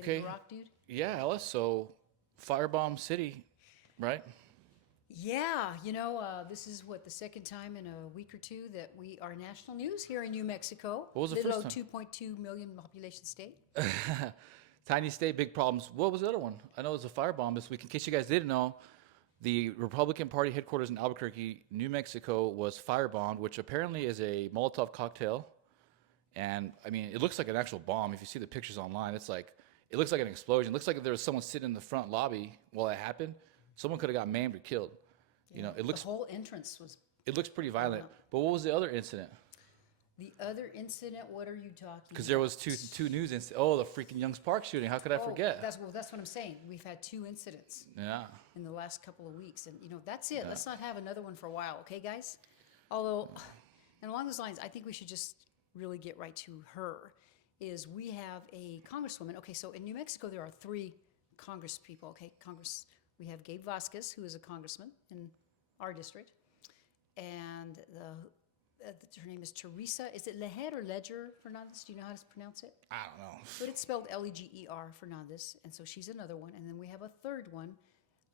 Okay. the rock dude? Yeah, Alice. So, firebomb city, right? Yeah, this is what the second time in a week or two that we are national news here in New Mexico. What was the Little first old time? 2.2 million population state. Tiny state, big problems. What was the other one? I know it was a firebomb this week. In case you guys didn't know, the Republican Party headquarters in Albuquerque, New Mexico, was firebombed, which apparently is a Molotov cocktail. And I mean, it looks like an actual bomb. If you see the pictures online, it looks like an explosion. It looks like if there was someone sitting in the front lobby while it happened, someone could have got maimed or killed. You know, The whole entrance was. it looks pretty violent. But what was the other incident? The other incident, what are you talking Because there about? was two news incidents. Oh, the freaking Young's Park shooting. How could I forget? That's what I'm saying. We've had two incidents Yeah. in the last couple of weeks, and that's it. Let's not have another one for a while, okay, guys? Although, and along those lines, I think we should just really get right to her. Is we have a congresswoman. Okay, so in New Mexico there are three Congress people. Okay, we have Gabe Vasquez, who is a congressman in our district, and her name is Teresa. Is it Leger or Ledger Fernandez? Do you know how to pronounce it? I don't know. But it's spelled Leger Fernandez, and so she's another one. And then we have a third one,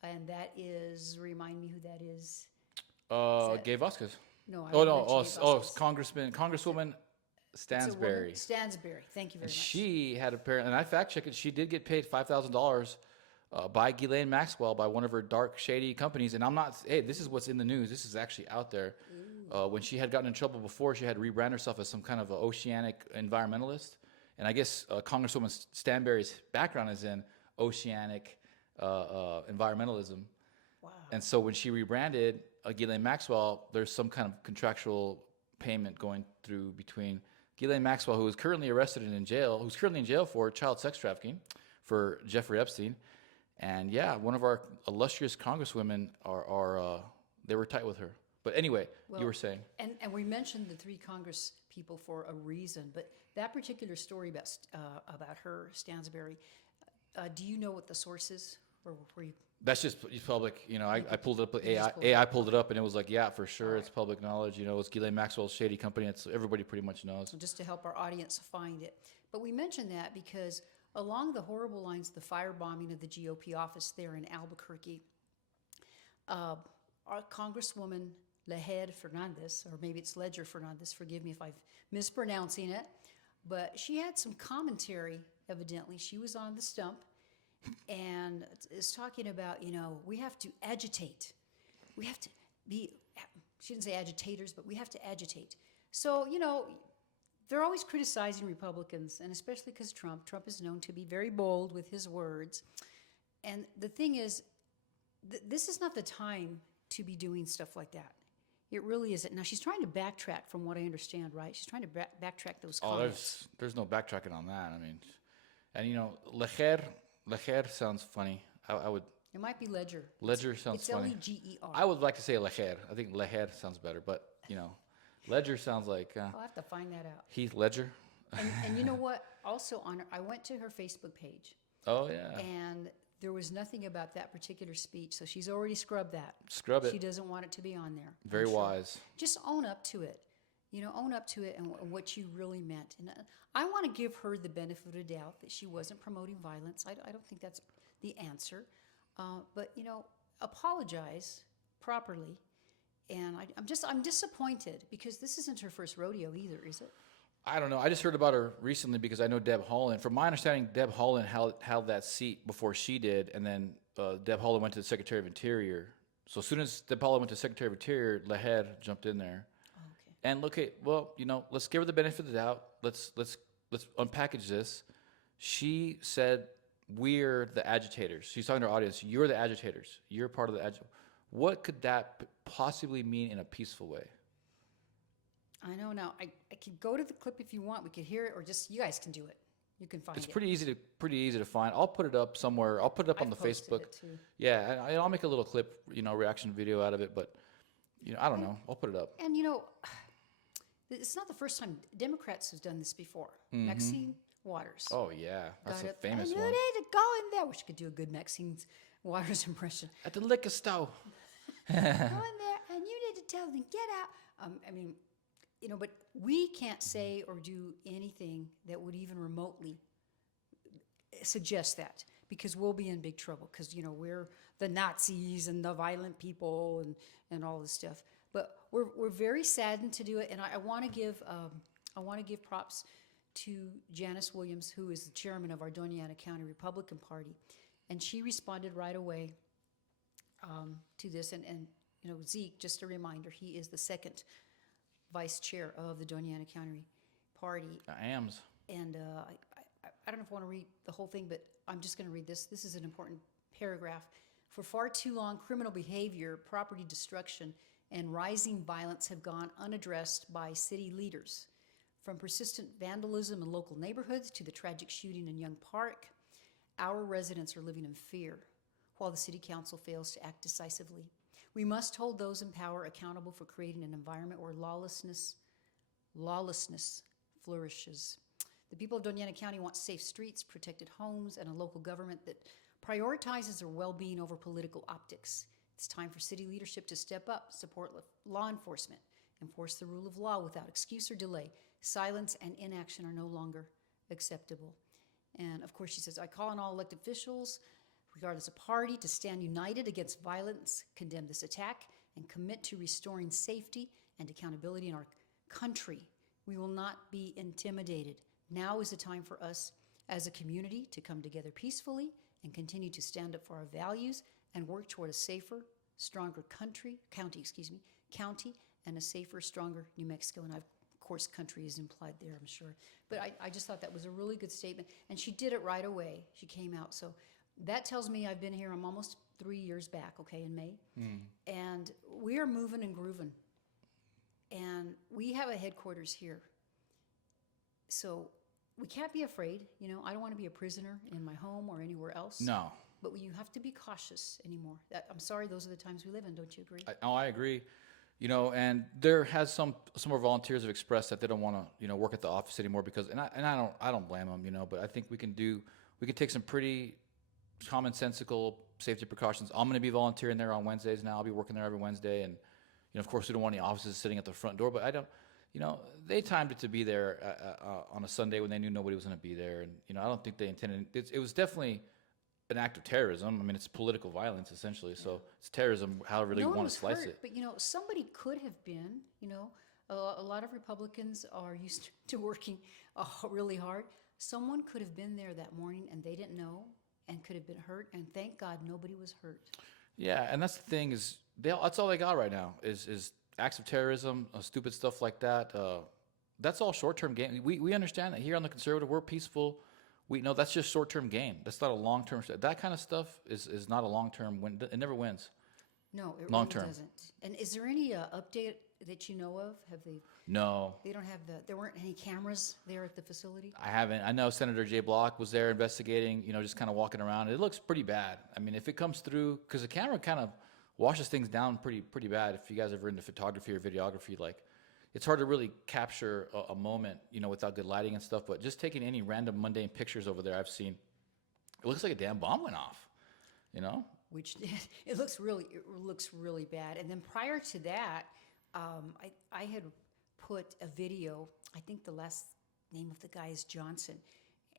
and that is, remind me who that is. Gay Vasquez. No, I Oh, no. mentioned Oh, Gabe oh, Vasquez. Congresswoman It's a woman. Stansberry. Stansberry. Thank you very And much. she had apparently, and I fact checked it, she did get paid $5,000 by Ghislaine Maxwell, by one of her dark, shady companies. And I'm not, hey, this is what's in the news. This is actually out there. When she had gotten in trouble before, she had rebranded herself as some kind of an oceanic environmentalist. And I guess Congresswoman Stanberry's background is in oceanic environmentalism. Wow. And so when she rebranded Ghislaine Maxwell, there's some kind of contractual payment going through between Ghislaine Maxwell, who is currently arrested and in jail, who's currently in jail for child sex trafficking for Jeffrey Epstein. And yeah, one of our illustrious congresswomen they were tight with her. But anyway, Well, you were saying. And we mentioned the three Congress people for a reason, but that particular story about her, Stansberry, do you know what the source is? Or were you? That's just public. You know, I pulled it up. You just pulled it AI up. pulled it up, and it was like, yeah, for sure, All it's public knowledge. You know, it's Ghislaine Maxwell's shady company. It's everybody pretty much knows. Just to help our audience find it. But we mentioned that because along the horrible lines of the firebombing of the GOP office there in Albuquerque, our Congresswoman Leger Fernandez, or maybe it's Ledger Fernandez, forgive me if I'm mispronouncing it, but she had some commentary, evidently. She was on the stump and is talking about, we have to agitate. We have to be, she didn't say agitators, but we have to agitate. So, they're always criticizing Republicans, and especially because Trump is known to be very bold with his words. And the thing is, this is not the time to be doing stuff like that. It really isn't. Now, she's trying to backtrack from what I understand, right? She's trying to backtrack those comments. There's no backtracking on that. I mean, and Leger sounds funny. I would. It might be Ledger. Ledger sounds it's funny. Leger. I would like to say Leger. I think Leger sounds better, but Ledger sounds like I'll have to find that out. Heath Ledger. And you know what? Also, I went to her Facebook page. Oh yeah. And there was nothing about that particular speech, so she's already scrubbed that. Scrub it. She doesn't want it to be on there. Very I'm sure. wise. Just own up to it. Own up to it and what you really meant. And I want to give her the benefit of the doubt that she wasn't promoting violence. I don't think that's the answer. But apologize properly. And I'm disappointed because this isn't her first rodeo either, is it? I don't know. I just heard about her recently because I know Deb Haaland. From my understanding, Deb Haaland held that seat before she did, and then Deb Haaland went to the Secretary of Interior. So as soon as Deb Haaland went to Secretary of Interior, Leger jumped in there. Oh, okay. And look, let's give her the benefit of the doubt. Let's unpackage this. She said, "We're the agitators." She's talking to her audience. You're the agitators. You're part of the What could that possibly mean in a peaceful way? I know. Now I could go to the clip if you want. We could hear it, or just you guys can do it. You can find it. It's pretty easy to find. I'll put it up somewhere. I'll put it up on the posted Facebook. it too. Yeah, and I'll make a little clip, reaction video out of it. But I don't know. I'll put it up. And it's not the first time Democrats have done this before. Maxine Waters. Oh yeah, that's got a up, famous and one. you need to go in there. Wish I could do a good Maxine Waters impression. At the liquor store. Go in there, and you need to tell them get out. But we can't say or do anything that would even remotely suggest that, because we'll be in big trouble, because we're the Nazis and the violent people and all this stuff. But we're very saddened to do it, and I want to give props to Janice Williams, who is the chairman of our Doña Ana County Republican Party, and she responded right away to this. And Zeke, just a reminder, he is the second vice chair of the Doña Ana County Party. AMS. And I don't know if I want to read the whole thing, but I'm just going to read this. This is an important paragraph. For far too long, criminal behavior, property destruction, and rising violence have gone unaddressed by city leaders. From persistent vandalism in local neighborhoods to the tragic shooting in Young Park, our residents are living in fear while the city council fails to act decisively. We must hold those in power accountable for creating an environment where lawlessness flourishes. The people of Doña Ana County want safe streets, protected homes, and a local government that prioritizes their well-being over political optics. It's time for city leadership to step up, support law enforcement, enforce the rule of law without excuse or delay. Silence and inaction are no longer acceptable. And of course, she says, I call on all elected officials, regardless of party, to stand united against violence, condemn this attack, and commit to restoring safety and accountability in our country. We will not be intimidated. Now is the time for us as a community to come together peacefully and continue to stand up for our values and work toward a safer, stronger county, and a safer, stronger New Mexico. And of course, country is implied there, I'm sure. But I just thought that was a really good statement. And she did it right away. She came out. So that tells me I've been here, I'm almost 3 years back, okay, in May. And we are moving and grooving. And we have a headquarters here. So we can't be afraid. I don't want to be a prisoner in my home or anywhere else. No. But you have to be cautious anymore. I'm sorry, those are the times we live in. Don't you agree? I agree. And there has some of our volunteers have expressed that they don't want to, work at the office anymore because, and I don't blame them, but I think we can take some pretty commonsensical safety precautions. I'm going to be volunteering there on Wednesdays now. I'll be working there every Wednesday, and of course we don't want any officers sitting at the front door, but I don't. They timed it to be there on a Sunday when they knew nobody was going to be there, and I don't think they intended. It was definitely an act of terrorism. I mean, it's political violence essentially. So it's terrorism, however you want to slice it. But somebody could have been. A lot of Republicans are used to working really hard. Someone could have been there that morning and they didn't know and could have been hurt. And thank God nobody was hurt. Yeah, and that's the thing is that's all they got right now is acts of terrorism, stupid stuff like that. That's all short-term gain. We understand that here on the conservative, we're peaceful. We know that's just short-term gain. That's not a long-term. That kind of stuff is not a long-term win. It never wins. No, it long-term. Really doesn't. And is there any update that you know of? Have they? No. They don't have there weren't any cameras there at the facility? I haven't. I know Senator Jay Block was there investigating, just kind of walking around. It looks pretty bad. I mean, if it comes through, because the camera kind of washes things down pretty bad. If you guys are ever into photography or videography, like, it's hard to really capture a moment, without good lighting and stuff. But just taking any random mundane pictures over there, I've seen, it looks like a damn bomb went off, Which it looks really bad. And then prior to that, I had put a video. I think the last name of the guy is Johnson,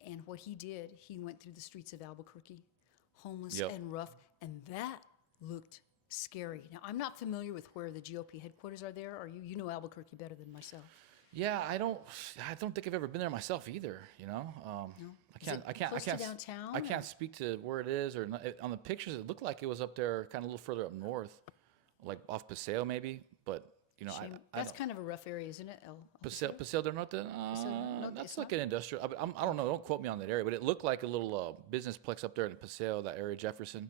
and what he did, he went through the streets of Albuquerque, homeless and rough, and that looked scary. Now, I'm not familiar with where the GOP headquarters are there. Are you? You know Albuquerque better than myself. Yeah, I don't think I've ever been there myself either. No? I can't. Downtown, I can't speak to where it is or not. On the pictures. It looked like it was up there, kind of a little further up north, like off Paseo maybe. But that's kind of a rough area, isn't it? Paseo del Norte. No, that's like an industrial. I don't know. Don't quote me on that area, but it looked like a little business plex up there in Paseo, that area, Jefferson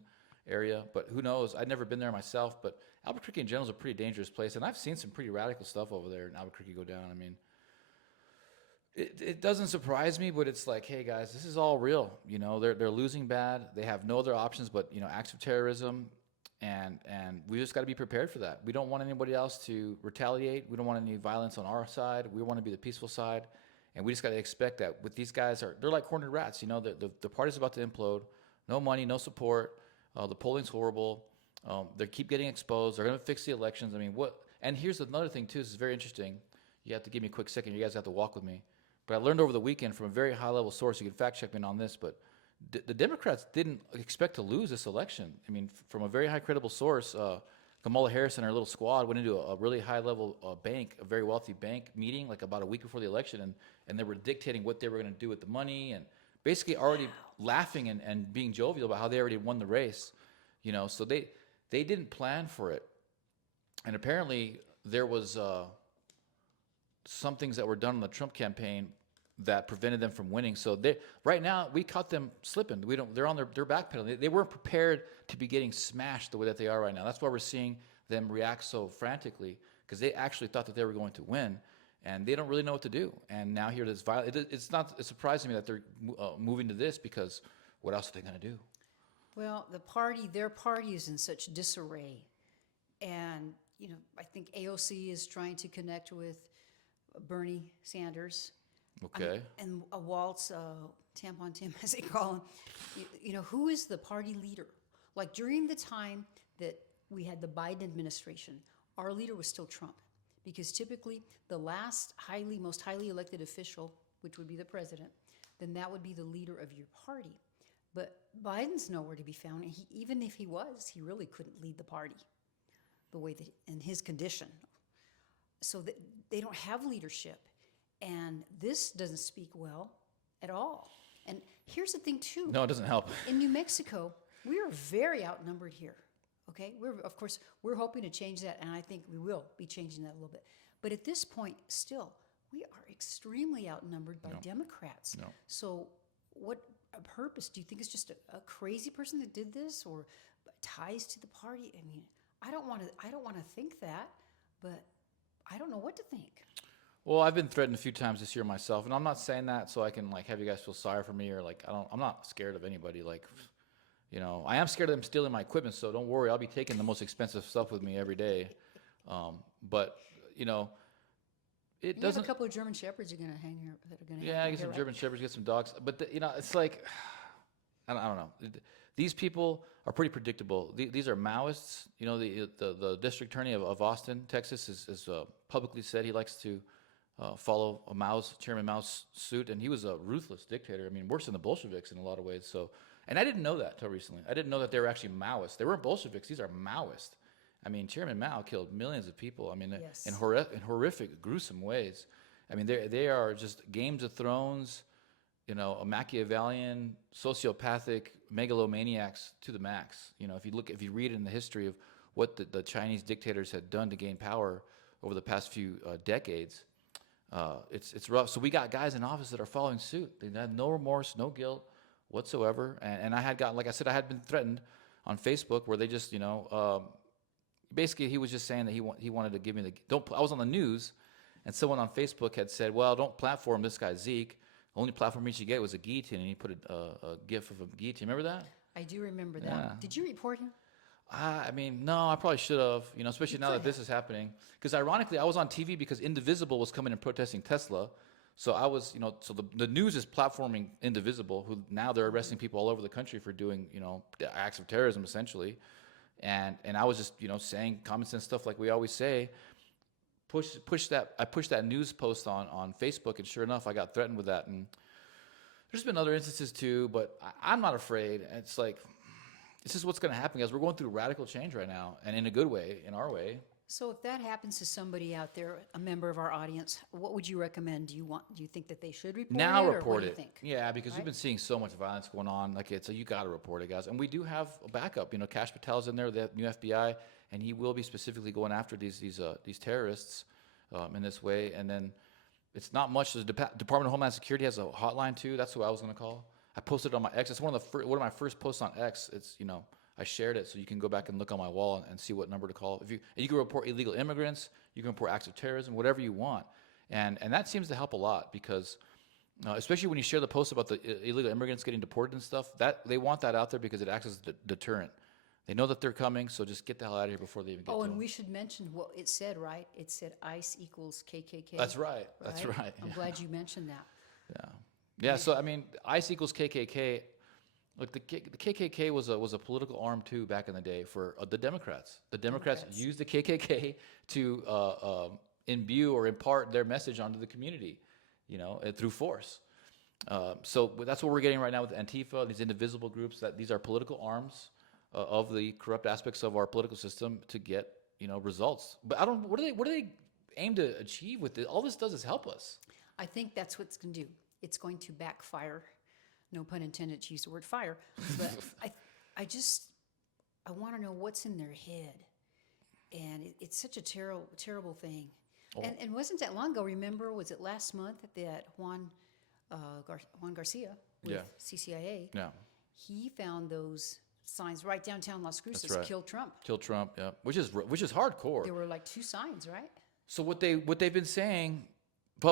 area. But who knows? I'd never been there myself. But Albuquerque in general is a pretty dangerous place, and I've seen some pretty radical stuff over there in Albuquerque go down. I mean, it doesn't surprise me, but it's like, hey guys, this is all real. They're losing bad. They have no other options but acts of terrorism. And we just got to be prepared for that. We don't want anybody else to retaliate. We don't want any violence on our side. We want to be the peaceful side, and we just got to expect that. With these guys, they're like cornered rats. The party's about to implode. No money, no support. The polling's horrible. They keep getting exposed. They're going to fix the elections. I mean, what? And here's another thing too. This is very interesting. You have to give me a quick second. You guys have to walk with me. But I learned over the weekend from a very high level source. You can fact check me on this, but the Democrats didn't expect to lose this election. I mean, from a very high credible source, Kamala Harris and her little squad went into a really high level bank, a very wealthy bank meeting, like about a week before the election, and they were dictating what they were going to do with the money, and basically already laughing and being jovial about how they already won the race. So they didn't plan for it, and apparently there was some things that were done in the Trump campaign that prevented them from winning. So right now we caught them slipping. They're on their backpedaling. They weren't prepared to be getting smashed the way that they are right now. That's why we're seeing them react so frantically, because they actually thought that they were going to win, and they don't really know what to do. And now here this violence. It's surprising me that they're moving to this, because what else are they going to do? Well, their party is in such disarray. And, I think AOC is trying to connect with Bernie Sanders. Okay. And a Waltz, Tampon Tim, as they call him. Who is the party leader? Like during the time that we had the Biden administration, our leader was still Trump. Because typically the last most highly elected official, which would be the president, then that would be the leader of your party. But Biden's nowhere to be found. And even if he was, he really couldn't lead the party the way that in his condition. So that they don't have leadership. And this doesn't speak well at all. And here's the thing, too. No, it doesn't help. In New Mexico, we are very outnumbered here. Okay? We're hoping to change that, and I think we will be changing that a little bit. But at this point, still, we are extremely outnumbered by Democrats. No. So what purpose? Do you think it's just a crazy person that did this, or ties to the party? I mean, I don't want to think that, but I don't know what to think. Well, I've been threatened a few times this year myself, and I'm not saying that so I can have you guys feel sorry for me, or I'm not scared of anybody. I am scared of them stealing my equipment, so don't worry, I'll be taking the most expensive stuff with me every day. But it You doesn't. have a couple of German shepherds you're going to hang here that are going to Yeah, get some German shepherds, get some dogs, but it's like I don't know. These people are pretty predictable. These are Maoists. The district attorney of Austin, Texas, has publicly said he likes to follow Chairman Mao's suit, and he was a ruthless dictator. I mean, worse than the Bolsheviks in a lot of ways. So, and I didn't know that till recently. I didn't know that they were actually Maoists. They weren't Bolsheviks. These are Maoists. I mean, Chairman Mao killed millions of people. I mean, Yes. in horrific, gruesome ways. I mean, they are just Games of Thrones, a Machiavellian, sociopathic megalomaniacs to the max. If you read in the history of what the Chinese dictators had done to gain power over the past few decades, it's rough. So we got guys in office that are following suit. They had no remorse, no guilt whatsoever. And I had gotten, like I said, I had been threatened on Facebook where they just, basically he was just saying that he wanted to give me I was on the news, and someone on Facebook had said, well, don't platform this guy Zeke. The only platform he should get was a guillotine, and he put a gif of a guillotine. Remember that? I do remember that. Yeah. Did you report him? I mean, no, I probably should have, especially now that this is happening. Because ironically, I was on TV because Indivisible was coming and protesting Tesla. So I was, so the news is platforming Indivisible, who now they're arresting people all over the country for doing, acts of terrorism, essentially. And I was just, saying common sense stuff like we always say. I pushed that news post on Facebook, and sure enough, I got threatened with that. And there's been other instances too, but I'm not afraid. It's like, this is what's going to happen, guys. We're going through radical change right now, and in a good way, in our way. So if that happens to somebody out there, a member of our audience, what would you recommend? Do you think that they should report Now it? report or what do it. you think? Yeah, because we've been seeing so much violence going on. So you got to report it, guys. And we do have a backup. Kash Patel's in there, the new FBI, and he will be specifically going after these terrorists in this way. And then it's not much. The Department of Homeland Security has a hotline too. That's who I was going to call. I posted it on my X. It's one of my first posts on X. It's I shared it, so you can go back and look on my wall and see what number to call. You can report illegal immigrants, you can report acts of terrorism, whatever you want, and that seems to help a lot because, especially when you share the post about the illegal immigrants getting deported and stuff, that they want that out there because it acts as a deterrent. They know that they're coming, so just get the hell out of here before they even get to and them. we should mention what it said, right? It said ICE equals KKK. That's right. That's right. I'm glad you mentioned that. Yeah. So I mean, ICE equals KKK. Look, the KKK was a political arm too back in the day for the Democrats. The Democrats used the KKK to imbue or impart their message onto the community, through force. So that's what we're getting right now with Antifa, these indivisible groups. That these are political arms of the corrupt aspects of our political system to get results. But I don't. What do they aim to achieve with it? All this does is help us. I think that's what it's going to do. It's going to backfire. No pun intended to use the word fire, but I want to know what's in their head, and it's such a terrible thing. Oh. And wasn't that long ago? Remember, was it last month that Juan Garcia with Yeah. CCIA? Yeah. He found those signs right downtown Las Cruces. That's right. Kill Trump. Kill Trump. Yeah. Which is hardcore. There were like 2 signs, right? So what they've been saying,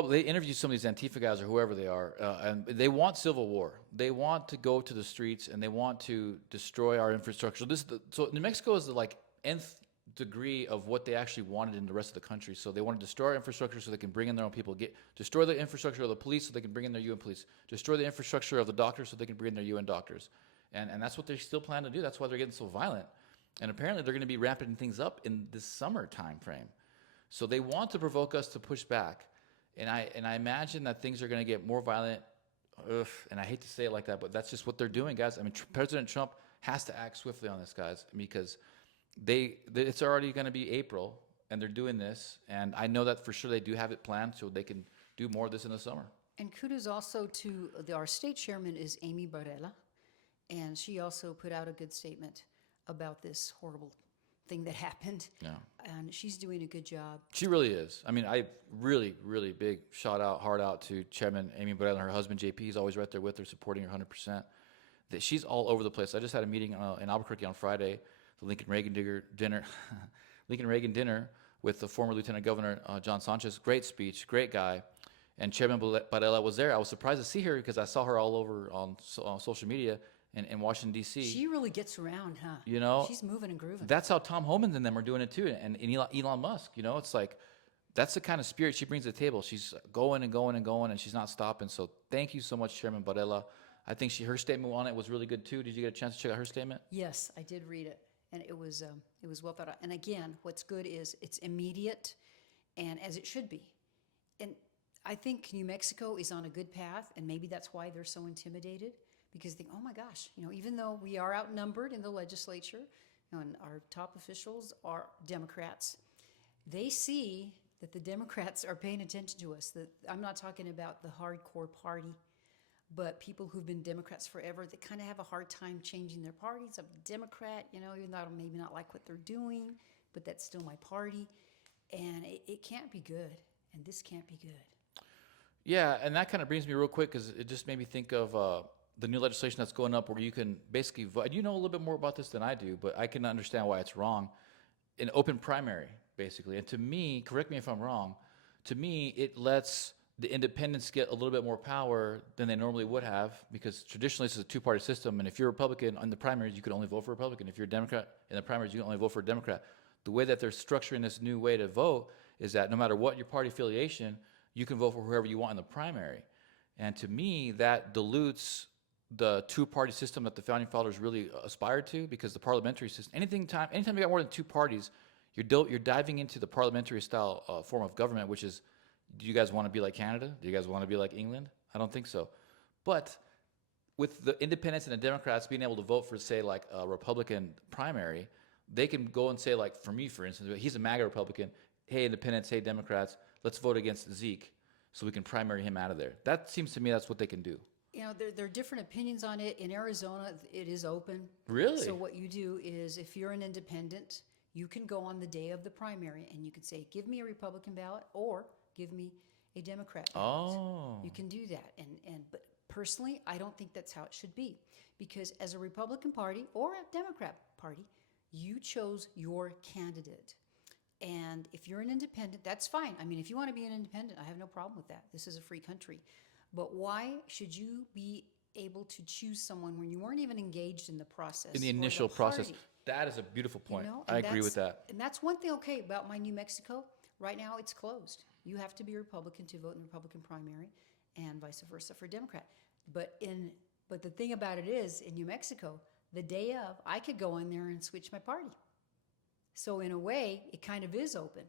they interviewed some of these Antifa guys or whoever they are, and they want civil war. They want to go to the streets and they want to destroy our infrastructure. So New Mexico is the nth degree of what they actually wanted in the rest of the country. So they want to destroy our infrastructure so they can bring in their own people. Destroy the infrastructure of the police so they can bring in their UN police. Destroy the infrastructure of the doctors so they can bring in their UN doctors. And that's what they still plan to do. That's why they're getting so violent. And apparently they're going to be ramping things up in this summer time frame. So they want to provoke us to push back. And I imagine that things are going to get more violent. And I hate to say it like that, but that's just what they're doing, guys. I mean, President Trump has to act swiftly on this, guys, because it's already going to be April, and they're doing this. And I know that for sure they do have it planned so they can do more of this in the summer. And kudos also to our state chairman is Amy Barela, and she also put out a good statement about this horrible thing that happened. Yeah. And she's doing a good job. She really is. I mean, I really, really big heart out to Chairman Amy Barrett and her husband, JP. He's always right there with her, supporting her 100%. That she's all over the place. I just had a meeting in Albuquerque on Friday, the Lincoln Reagan dinner with the former Lieutenant Governor, John Sanchez. Great speech, great guy. And Chairman Barrella was there. I was surprised to see her because I saw her all over on social media in Washington, D.C. She really gets around, huh? You know, she's moving and grooving. That's how Tom Homan and them are doing it too, and Elon Musk. You know, it's like that's the kind of spirit she brings to the table. She's going and going and going, and she's not stopping. So thank you so much, Chairman Barela. I think her statement on it was really good too. Did you get a chance to check out her statement? Yes, I did read it, and it was well thought out. And again, what's good is it's immediate, and as it should be. And I think New Mexico is on a good path, and maybe that's why they're so intimidated. Because they think, oh my gosh, even though we are outnumbered in the legislature, and our top officials are Democrats, they see that the Democrats are paying attention to us. That I'm not talking about the hardcore party, but people who've been Democrats forever that kind of have a hard time changing their parties. I'm a Democrat, even though I maybe not like what they're doing, but that's still my party. And it can't be good, and this can't be good. Yeah, and that kind of brings me real quick because it just made me think of the new legislation that's going up where you can basically vote. You know a little bit more about this than I do, but I can understand why it's wrong. An open primary, basically. And to me, correct me if I'm wrong, to me, it lets the independents get a little bit more power than they normally would have because traditionally this is a two-party system. And if you're a Republican in the primaries, you can only vote for a Republican. If you're a Democrat in the primaries, you can only vote for a Democrat. The way that they're structuring this new way to vote is that no matter what your party affiliation, you can vote for whoever you want in the primary. And to me, that dilutes the two-party system that the founding fathers really aspired to, because the parliamentary system, anytime you got more than two parties, you're diving into the parliamentary style form of government, which is, do you guys want to be like Canada? Do you guys want to be like England? I don't think so. But with the independents and the Democrats being able to vote for, say, like a Republican primary, they can go and say, like, for me, for instance, he's a MAGA Republican. Hey, independents, hey, Democrats, let's vote against Zeke so we can primary him out of there. That seems to me that's what they can do. There are different opinions on it. In Arizona, it is open. Really? So what you do is, if you're an independent, you can go on the day of the primary and you can say, give me a Republican ballot or give me a Democrat ballot. Oh. You can do that. But personally, I don't think that's how it should be. Because as a Republican Party or a Democrat Party, you chose your candidate. And if you're an independent, that's fine. I mean, if you want to be an independent, I have no problem with that. This is a free country. But why should you be able to choose someone when you weren't even engaged in the process? In the initial process. Party? That is a beautiful point. I agree with that. And that's one thing, okay, about my New Mexico. Right now, it's closed. You have to be a Republican to vote in the Republican primary and vice versa for Democrat. But the thing about it is, in New Mexico, the day of, I could go in there and switch my party. So in a way, it kind of is open.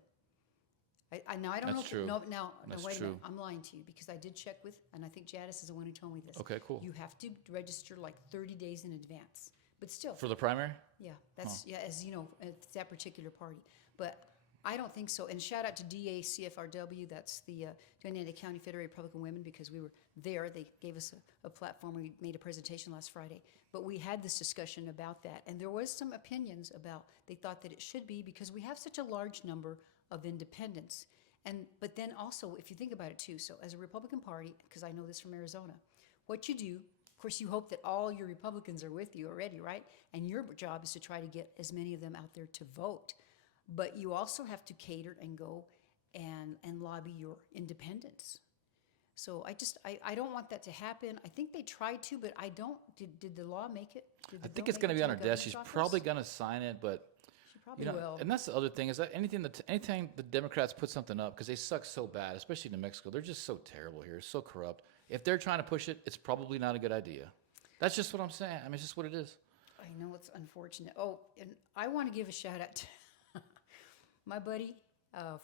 Now I don't know. That's true. No, now That's wait a true. minute. I'm lying to you because I did check with, and I think Jadis is the one who told me this. Okay, cool. You have to register like 30 days in advance, but still, For the primary? yeah, that's yeah, as you know, it's that particular party. But I don't think so. And shout out to DACFRW, that's the Indiana County Federated Republican Women, because we were there. They gave us a platform. We made a presentation last Friday. But we had this discussion about that. And there was some opinions about, they thought that it should be because we have such a large number of independents. But then also, if you think about it too, so as a Republican Party, because I know this from Arizona, what you do, of course, you hope that all your Republicans are with you already, right? And your job is to try to get as many of them out there to vote. But you also have to cater and go and lobby your independents. So I don't want that to happen. I think they tried to, but I don't. Did the law make it? I think it's going to be on her desk. She's probably going to sign it, but She probably will. and that's the other thing is that anytime the Democrats put something up, because they suck so bad, especially in New Mexico, they're just so terrible here, so corrupt. If they're trying to push it, it's probably not a good idea. That's just what I'm saying. I mean, it's just what it is. I know it's unfortunate. Oh, and I want to give a shout out to my buddy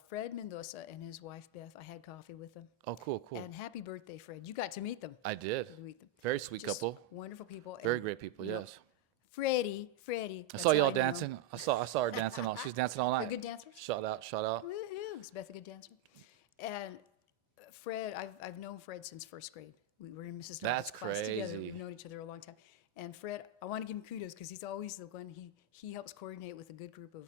Fred Mendoza and his wife Beth. I had coffee with them. Oh, cool. And happy birthday, Fred. You got to meet them. I did. Meet them. Very sweet Just couple. Wonderful people. Very And, great people, you know, yes. Freddie. I that's saw how y'all I know. dancing. I saw her dancing. She was dancing all A night. good dancer. Shout out. Woohoo! Is Beth a good dancer? And Fred, I've known Fred since first grade. We were in Mrs. That's Knox's class together. crazy. We've known each other a long time. And Fred, I want to give him kudos because he's always the one. He helps coordinate with a good group of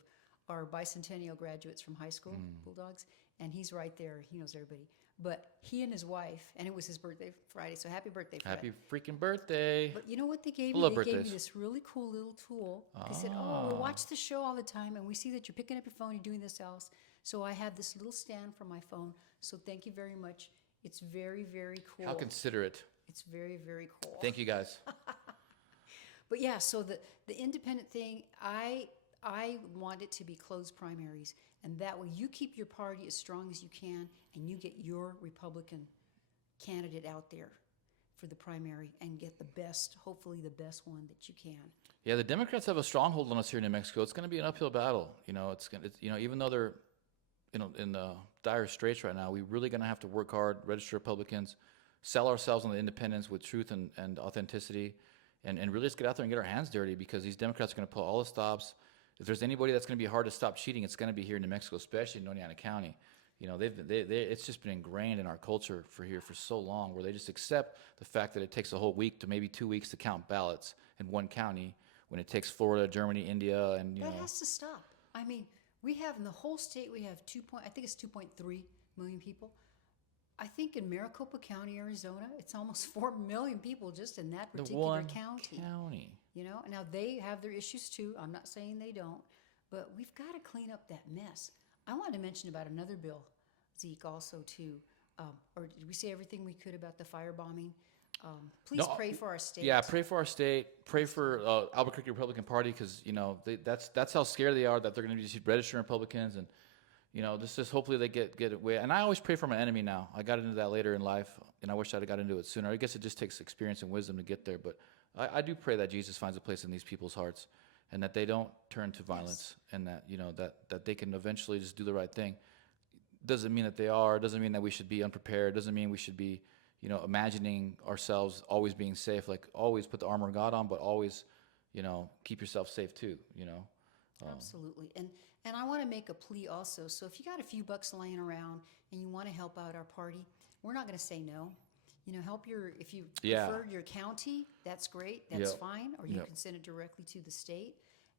our bicentennial graduates from high school, Bulldogs, and he's right there. He knows everybody. But he and his wife, and it was his birthday Friday, so happy birthday, Fred. Happy freaking birthday. But you know what they gave I me? love They gave me birthdays. this really cool little tool. They said, "Oh, we watch the show all the time, and we see that you're picking up your phone, you're doing this else. So I have this little stand for my phone. So thank you very much. It's very, very cool. How considerate. It's very, very cool. Thank you, guys. But yeah, so the independent thing, I want it to be closed primaries, and that way you keep your party as strong as you can, and you get your Republican candidate out there for the primary and get the best, hopefully the best one that you can. Yeah, the Democrats have a stronghold on us here in New Mexico. It's going to be an uphill battle. Even though they're, in dire straits right now, we're really going to have to work hard, register Republicans, sell ourselves on the independents with truth and authenticity, and really just get out there and get our hands dirty, because these Democrats are going to pull all the stops. If there's anybody that's going to be hard to stop cheating, it's going to be here in New Mexico, especially in Indiana County. It's just been ingrained in our culture for so long, where they just accept the fact that it takes a whole week to maybe 2 weeks to count ballots in one county, when it takes Florida, Germany, India, and That has to stop. I mean, we have in the whole state, we have 2.3 million people. I think in Maricopa County, Arizona, it's almost 4 million people just in that particular county. Now they have their issues too. I'm not saying they don't, but we've got to clean up that mess. I wanted to mention about another bill, Zeke, also too. Or did we say everything we could about the firebombing? Please pray for our state. Yeah, pray for our state. Pray for Albuquerque Republican Party, because that's how scared they are that they're going to be just registering Republicans, and just hopefully they get away. And I always pray for my enemy now. I got into that later in life, and I wish I'd have got into it sooner. I guess it just takes experience and wisdom to get there, but I do pray that Jesus finds a place in these people's hearts, and that they don't turn to violence, and that that they can eventually just do the right thing. Doesn't mean that they are. Doesn't mean that we should be unprepared. Doesn't mean we should be imagining ourselves always being safe. Like, always put the armor of God on, but always keep yourself safe too. Absolutely. And I want to make a plea also. So if you got a few bucks laying around and you want to help out our party, we're not going to say no. Help if you prefer your county, that's great. That's fine. Or you can send it directly to the state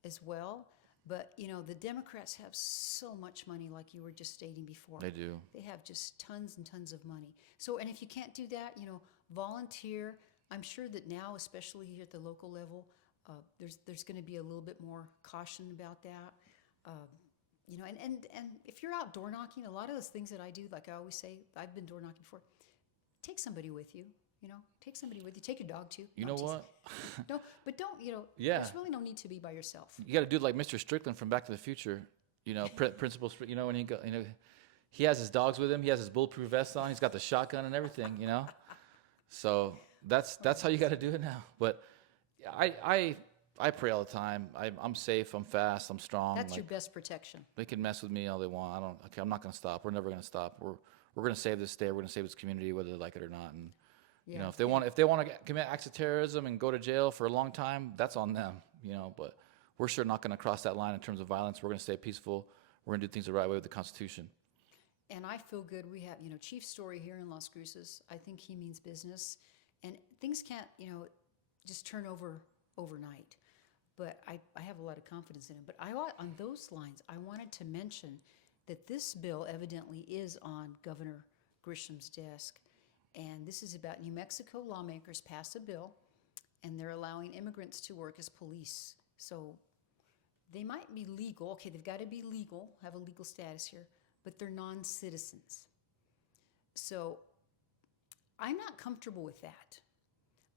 as well. But, the Democrats have so much money, like you were just stating before. They do. They have just tons and tons of money. So, and if you can't do that, volunteer. I'm sure that now, especially here at the local level, there's going to be a little bit more caution about that. And if you're out door knocking, a lot of those things that I do, like I always say, I've been door knocking before. Take somebody with you. Take somebody with you. Take your dog too. You know what? No, but don't. Yeah. There's really no need to be by yourself. You got to do like Mr. Strickland from Back to the Future. Principal. When he go, he has his dogs with him. He has his bulletproof vest on. He's got the shotgun and everything. So that's how you got to do it now. But I I pray all the time. I'm safe. I'm fast. I'm strong. That's Like, your best protection. they can mess with me all they want. Okay, I'm not going to stop. We're never going to stop. We're going to save this state. We're going to save this community, whether they like it or not. And you Yeah. know, if they want to commit acts of terrorism and go to jail for a long time, that's on them. You know, but we're sure not going to cross that line in terms of violence. We're going to stay peaceful. We're going to do things the right way with the Constitution. And I feel good. We have, Chief Story here in Las Cruces. I think he means business. And things can't, just turn over overnight. But I have a lot of confidence in him. But on those lines, I wanted to mention that this bill evidently is on Governor Grisham's desk. And this is about New Mexico lawmakers pass a bill, and they're allowing immigrants to work as police. So they might be legal. Okay, they've got to be legal, have a legal status here, but they're non-citizens. So I'm not comfortable with that.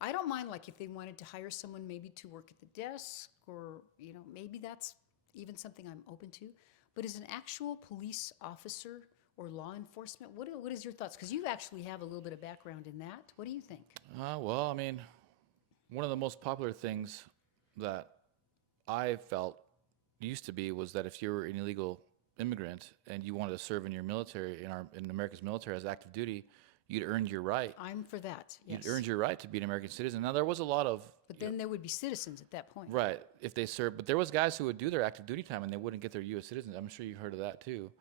I don't mind, like, if they wanted to hire someone maybe to work at the desk, or maybe that's even something I'm open to. But as an actual police officer or law enforcement, what is your thoughts? Because you actually have a little bit of background in that. What do you think? Well, I mean, one of the most popular things that I felt used to be was that if you were an illegal immigrant and you wanted to serve in your military, in America's military as active duty, you'd earned your right. I'm for that, yes. You'd earned your right to be an American citizen. Now, there was a lot of... But then there would be citizens at that point. Right, if they served. But there was guys who would do their active duty time and they wouldn't get their U.S. citizens. I'm sure you heard of that too.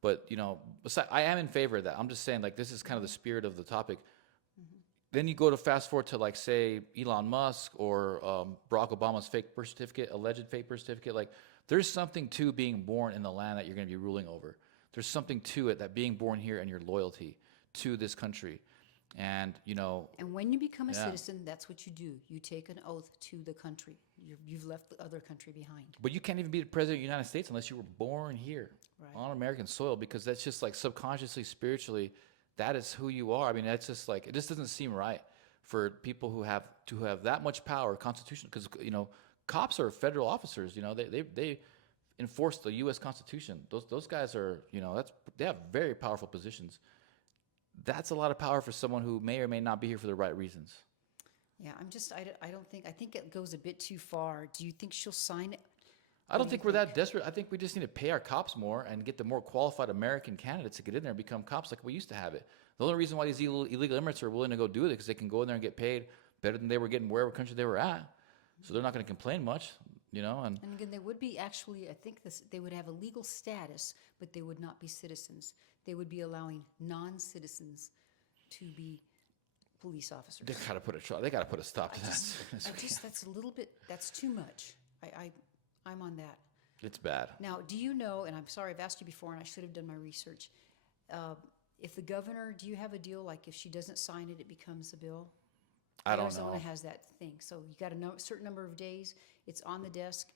But, I am in favor of that. I'm just saying, like, this is kind of the spirit of the topic. Mm-hmm. Then you go to fast forward to, like, say, Elon Musk or Barack Obama's fake birth certificate, alleged fake birth certificate. Like, there's something to being born in the land that you're going to be ruling over. There's something to it, that being born here and your loyalty to this country. And, And when you become a citizen, that's what you do. You take an oath to the country. You've left the other country behind. But you can't even be the president of the United States unless you were born here on American soil, because that's just like subconsciously, spiritually, that is who you are. I mean, that's just like, it just doesn't seem right for people who have that much power, constitutional, because, cops are federal officers. They enforce the U.S. Constitution. Those guys are, they have very powerful positions. That's a lot of power for someone who may or may not be here for the right reasons. Yeah, I think it goes a bit too far. Do you think she'll sign it? I don't think we're that desperate. I think we just need to pay our cops more and get the more qualified American candidates to get in there and become cops like we used to have it. The only reason why these illegal immigrants are willing to go do it is because they can go in there and get paid better than they were getting wherever country they were at. So they're not going to complain much, And again, they would be actually, I think they would have a legal status, but they would not be citizens. They would be allowing non-citizens to be police officers. They got to put a stop to that. That's a little bit, that's too much. I'm on that. It's bad. Now, do you know, and I'm sorry, I've asked you before and I should have done my research, if the governor, do you have a deal, like if she doesn't sign it, it becomes a bill? I don't know. Arizona has that thing. So you got a certain number of days, it's on the desk,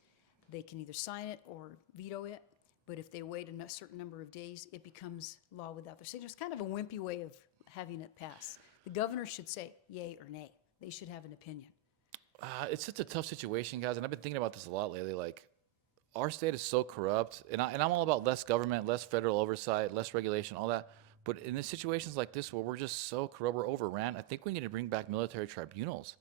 they can either sign it or veto it, but if they wait a certain number of days, it becomes law without their signature. It's kind of a wimpy way of having it pass. The governor should say yay or nay. They should have an opinion. It's such a tough situation, guys, and I've been thinking about this a lot lately. Like, our state is so corrupt, and I'm all about less government, less federal oversight, less regulation, all that. But in the situations like this where we're just so corrupt, we're overran, I think we need to bring back military tribunals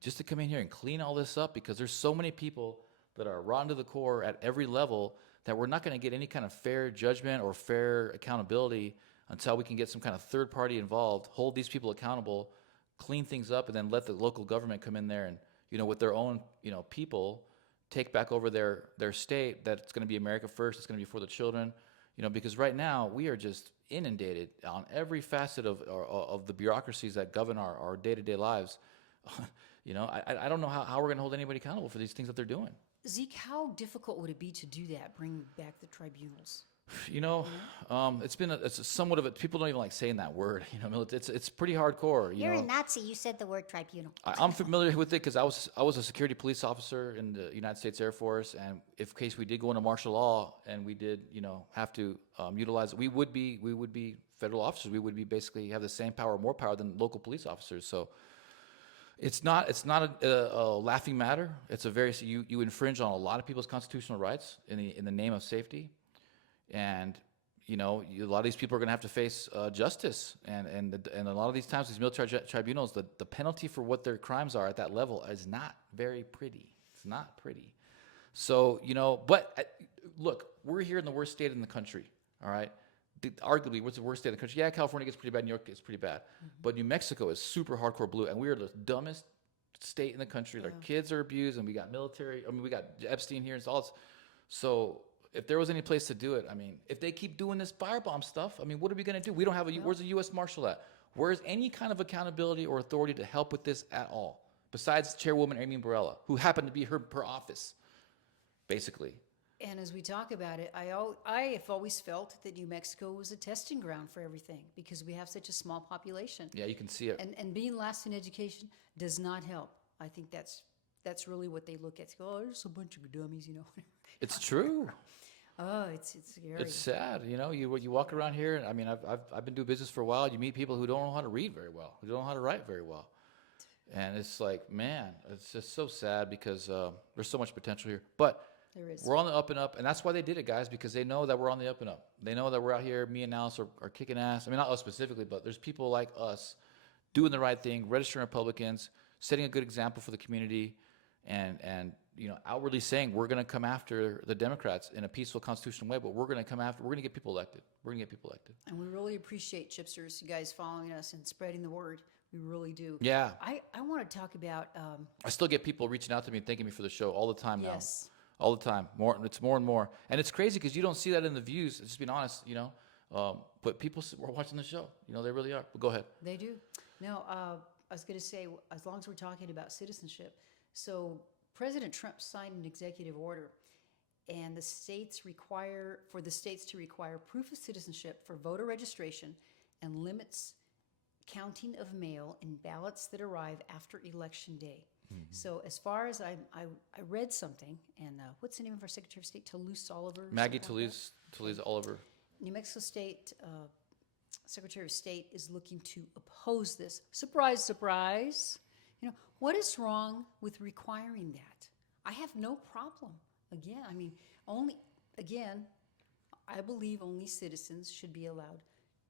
just to come in here and clean all this up, because there's so many people that are rotten to the core at every level that we're not going to get any kind of fair judgment or fair accountability until we can get some kind of third party involved, hold these people accountable, clean things up, and then let the local government come in there and, with their own, people, take back over their state, that it's going to be America first, it's going to be for the children, because right now we are just inundated on every facet of the bureaucracies that govern our day-to-day lives. I don't know how we're going to hold anybody accountable for these things that they're doing. Zeke, how difficult would it be to do that, bring back the tribunals? It's somewhat of a, people don't even like saying that word. It's pretty hardcore. You're a Nazi. You said the word tribunal. I'm familiar with it because I was a security police officer in the United States Air Force, and if in case we did go into martial law and we did, have to utilize it, we would be federal officers. We would be basically have the same power, more power than local police officers. So it's not a laughing matter. It's a you infringe on a lot of people's constitutional rights in the name of safety. And a lot of these people are going to have to face justice, and a lot of these times, these military tribunals, the penalty for what their crimes are at that level is not very pretty. It's not pretty. So, but look, we're here in the worst state in the country, all right? Arguably, what's the worst state in the country? Yeah, California gets pretty bad. New York gets pretty bad. But New Mexico is super hardcore blue, and we are the dumbest state in the country. Our kids are abused, and we got military. I mean, we got Epstein here and all this. So if there was any place to do it, I mean, if they keep doing this firebomb stuff, I mean, what are we going to do? We don't have where's the U.S. Marshal at? Where's any kind of accountability or authority to help with this at all? Besides Chairwoman Amy Barella, who happened to be her office, basically. And as we talk about it, I have always felt that New Mexico was a testing ground for everything because we have such a small population. Yeah, you can see it. And being last in education does not help. I think that's really what they look at. They go, oh, there's a bunch of dummies, It's true. Oh, it's scary. It's sad. You walk around here, and I mean, I've been doing business for a while. You meet people who don't know how to read very well, who don't know how to write very well. And it's like, man, it's just so sad because there's so much potential here. But there is. We're on the up and up, and that's why they did it, guys, because they know that we're on the up and up. They know that we're out here, me and Alice are kicking ass. I mean, not us specifically, but there's people like us doing the right thing, registering Republicans, setting a good example for the community, and outwardly saying we're going to come after the Democrats in a peaceful constitutional way, but we're going to get people elected. We're going to get people elected. And we really appreciate Chipsters, you guys following us and spreading the word. We really do. Yeah. I want to talk about... I still get people reaching out to me and thanking me for the show all the time now. Yes. All the time. It's more and more. And it's crazy because you don't see that in the views, just being honest, but people are watching the show. They really are. But go ahead. They do. No, I was going to say, as long as we're talking about citizenship, so President Trump signed an executive order, and the states to require proof of citizenship for voter registration and limits counting of mail in ballots that arrive after Election Day. Mm-hmm. So as far as I read something, and what's the name of our Secretary of State? Toulouse Oliver? Maggie Toulouse Oliver. New Mexico State Secretary of State is looking to oppose this. Surprise, surprise. What is wrong with requiring that? I have no problem. I believe only citizens should be allowed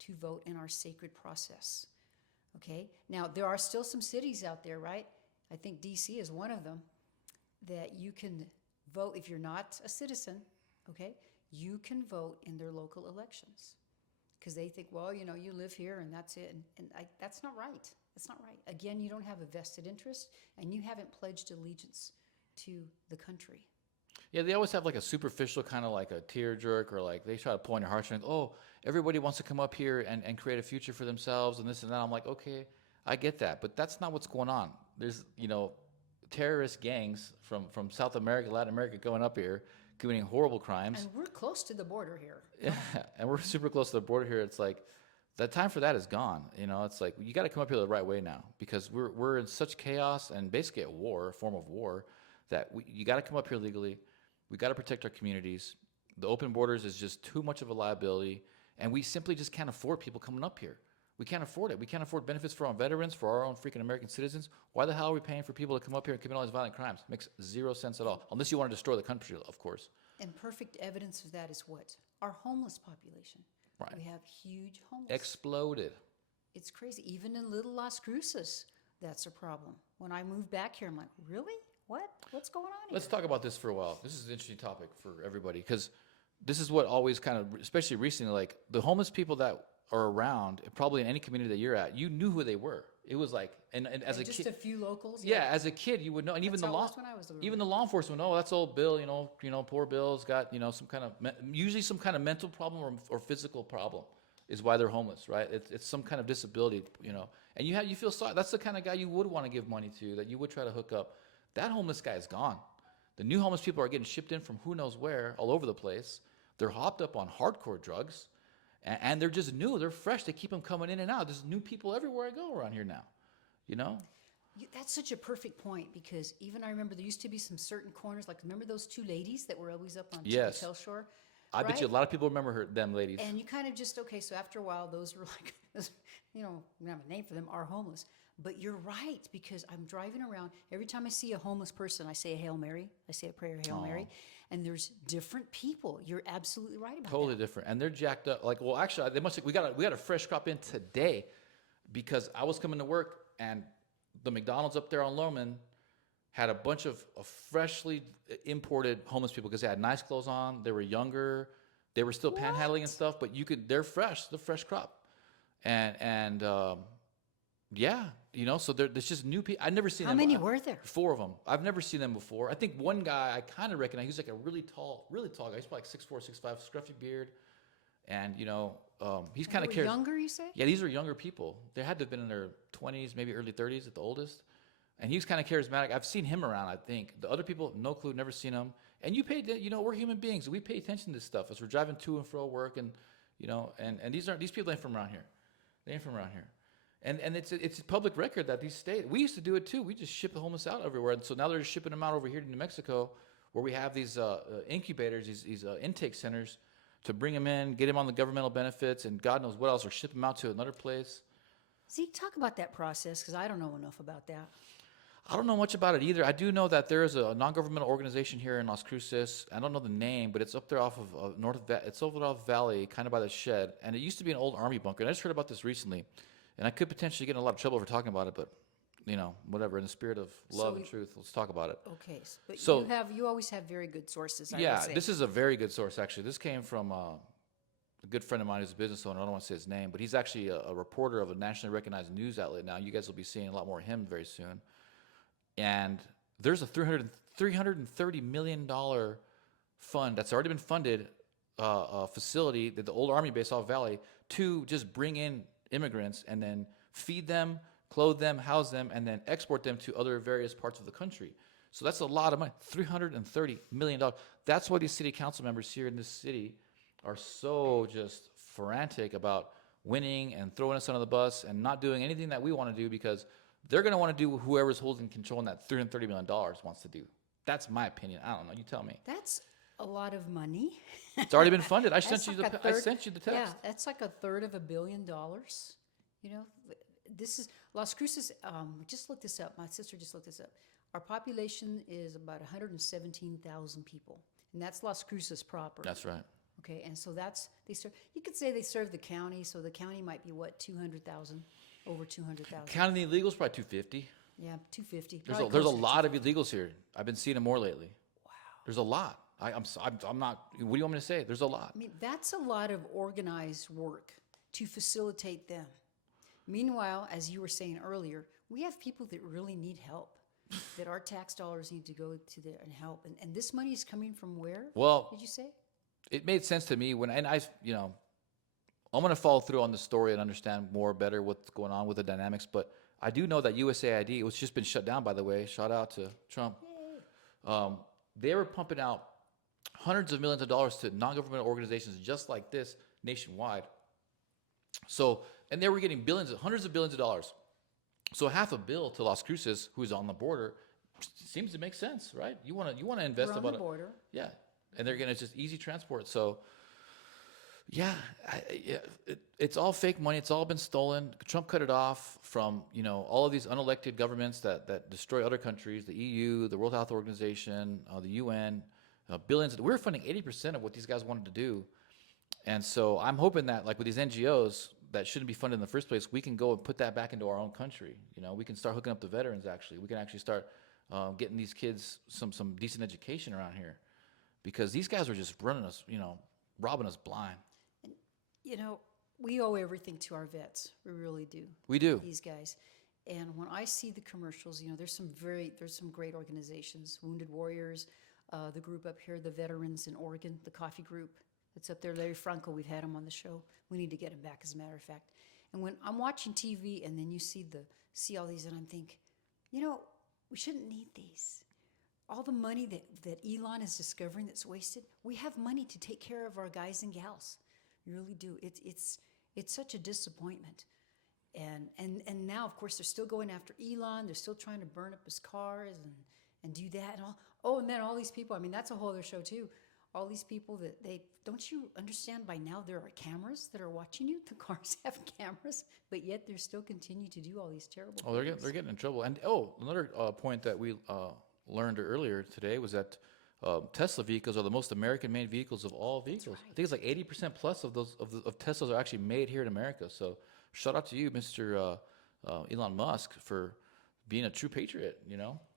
to vote in our sacred process. Okay? Now, there are still some cities out there, right? I think D.C. is one of them, that you can vote if you're not a citizen, okay? You can vote in their local elections because they think, well, you live here and that's it. And that's not right. That's not right. Again, you don't have a vested interest and you haven't pledged allegiance to the country. Yeah, they always have like a superficial kind of like a tear jerk, or like they try to pull on your heartstrings. Oh, everybody wants to come up here and create a future for themselves and this and that. I'm like, okay, I get that, but that's not what's going on. There's, terrorist gangs from South America, Latin America going up here, committing horrible crimes. And we're close to the border here. Yeah, and we're super close to the border here. It's like, the time for that is gone. It's like, you got to come up here the right way now because we're in such chaos and basically a form of war, that you got to come up here legally. We got to protect our communities. The open borders is just too much of a liability, and we simply just can't afford people coming up here. We can't afford it. We can't afford benefits for our own veterans, for our own freaking American citizens. Why the hell are we paying for people to come up here and commit all these violent crimes? Makes zero sense at all. Unless you want to destroy the country, of course. And perfect evidence of that is what? Our homeless population. Right. We have huge homeless. Exploded. It's crazy. Even in Little Las Cruces, that's a problem. When I moved back here, I'm like, really? What? What's going on here? Let's talk about this for a while. This is an interesting topic for everybody because this is what always kind of, especially recently, like the homeless people that are around, probably in any community that you're at, you knew who they were. It was like, and as a just kid, a few locals. Yeah, as a kid, you would know, and even the law, even the law enforcement, oh, that's old Bill. Poor Bill's got some kind of usually some kind of mental problem or physical problem is why they're homeless, right? It's some kind of disability, and you feel sorry. That's the kind of guy you would want to give money to, that you would try to hook up. That homeless guy is gone. The new homeless people are getting shipped in from who knows where, all over the place. They're hopped up on hardcore drugs. And they're just new. They're fresh. They keep them coming in and out. There's new people everywhere I go around here now. That's such a perfect point because even I remember there used to be some certain corners, like remember those two ladies that were always up on Hotel Shore? I bet you a lot of people remember them ladies. And you kind of just, so after a while, those were like, we have a name for them, are homeless. But you're right, because I'm driving around. Every time I see a homeless person, I say a Hail Mary. I say a prayer, Hail Mary. And there's different people. You're absolutely right about that. Totally different. And they're jacked up. Like, well, actually, we got a fresh crop in today because I was coming to work and the McDonald's up there on Loman had a bunch of freshly imported homeless people because they had nice clothes on. They were younger. They were still panhandling and stuff, but they're fresh. They're fresh crop. And yeah, so there's just new people. I've never seen them. How many were there? 4 of them. I've never seen them before. I think one guy I kind of recognize. He was like a really tall guy. He's probably like 6'4", 6'5", scruffy beard. And, he's kind of younger, you say? Yeah, these were younger people. They had to have been in their 20s, maybe early 30s at the oldest. And he was kind of charismatic. I've seen him around, I think. The other people, no clue, never seen him. And we're human beings. We pay attention to this stuff as we're driving to and fro work. And, and these people ain't from around here. They ain't from around here. And it's a public record that these states, we used to do it too. We just ship the homeless out everywhere. And so now they're just shipping them out over here to New Mexico, where we have these incubators, these intake centers to bring them in, get them on the governmental benefits, and God knows what else, or ship them out to another place. Zeke, talk about that process, because I don't know enough about that. I don't know much about it either. I do know that there is a non-governmental organization here in Las Cruces. I don't know the name, but it's up there off of it's over off Valley, kind of by the shed. And it used to be an old Army bunker. And I just heard about this recently. And I could potentially get in a lot of trouble for talking about it, but, whatever. In the spirit of love and truth, let's talk about it. Okay. But So, you always have very good sources, I yeah, would say. this is a very good source, actually. This came from a good friend of mine who's a business owner. I don't want to say his name, but he's actually a reporter of a nationally recognized news outlet now. You guys will be seeing a lot more of him very soon. And there's a $330 million fund that's already been funded, facility that the old Army base off Valley to just bring in immigrants and then feed them, clothe them, house them, and then export them to other various parts of the country. So that's a lot of money, $330 million. That's why these city council members here in this city are so just frantic about winning and throwing us under the bus and not doing anything that we want to do, because they're going to want to do what whoever's holding control in that $330 million wants to do. That's my opinion. I don't know. You tell me. That's a lot of money. It's already been funded. I That's sent like you a third- the text. Yeah, that's like a third of $1 billion. This is Las Cruces. Just looked this up. My sister just looked this up. Our population is about 117,000 people, and that's Las Cruces proper. That's right. Okay, and so they serve. You could say they serve the county, so the county might be what, 200,000, over 200,000. Counting the illegals, probably 250. Yeah, 250. There's probably there's a closer to lot of illegals here. I've been seeing them more lately. Wow. There's a lot. I'm not. What do you want me to say? There's a lot. I mean, that's a lot of organized work to facilitate them. Meanwhile, as you were saying earlier, we have people that really need help, that our tax dollars need to go to there and help. And this money is coming from where? Well, Did you say? it made sense to me I'm going to follow through on the story and understand better what's going on with the dynamics. But I do know that USAID, which just been shut down, by the way, shout out to Trump. They were pumping out hundreds of millions of dollars to non-governmental organizations just like this nationwide. So, and they were getting hundreds of billions of dollars. So $500 million to Las Cruces, who's on the border, seems to make sense, right? You want to invest We're on about the border. Yeah, and they're gonna just easy transport. So, yeah, it's all fake money. It's all been stolen. Trump cut it off from all of these unelected governments that destroy other countries, the EU, the World Health Organization, the UN, billions. We're funding 80% of what these guys wanted to do, and so I'm hoping that, like with these NGOs that shouldn't be funded in the first place, we can go and put that back into our own country. We can start hooking up the veterans. Actually, we can actually start getting these kids some decent education around here, because these guys are just running us, robbing us blind. We owe everything to our vets. We really do. We do. These guys. And when I see the commercials, there's some great organizations, Wounded Warriors, the group up here, the Veterans in Oregon, the coffee group that's up there, Larry Franco, we've had him on the show. We need to get him back, as a matter of fact. And when I'm watching TV and then you see all these, and I'm thinking, we shouldn't need these. All the money that Elon is discovering that's wasted, we have money to take care of our guys and gals. You really do. It's such a disappointment. And now, of course, they're still going after Elon. They're still trying to burn up his cars and do that and all. Oh, and then all these people, that's a whole other show too. All these people don't you understand by now there are cameras that are watching you? The cars have cameras, but yet they're still continue to do all these terrible things. They're getting in trouble. And another point that we learned earlier today was that Tesla vehicles are the most American-made vehicles of all vehicles. Right. I think it's like 80% plus of Teslas are actually made here in America. So shout out to you, Mr. Elon Musk, for being a true patriot.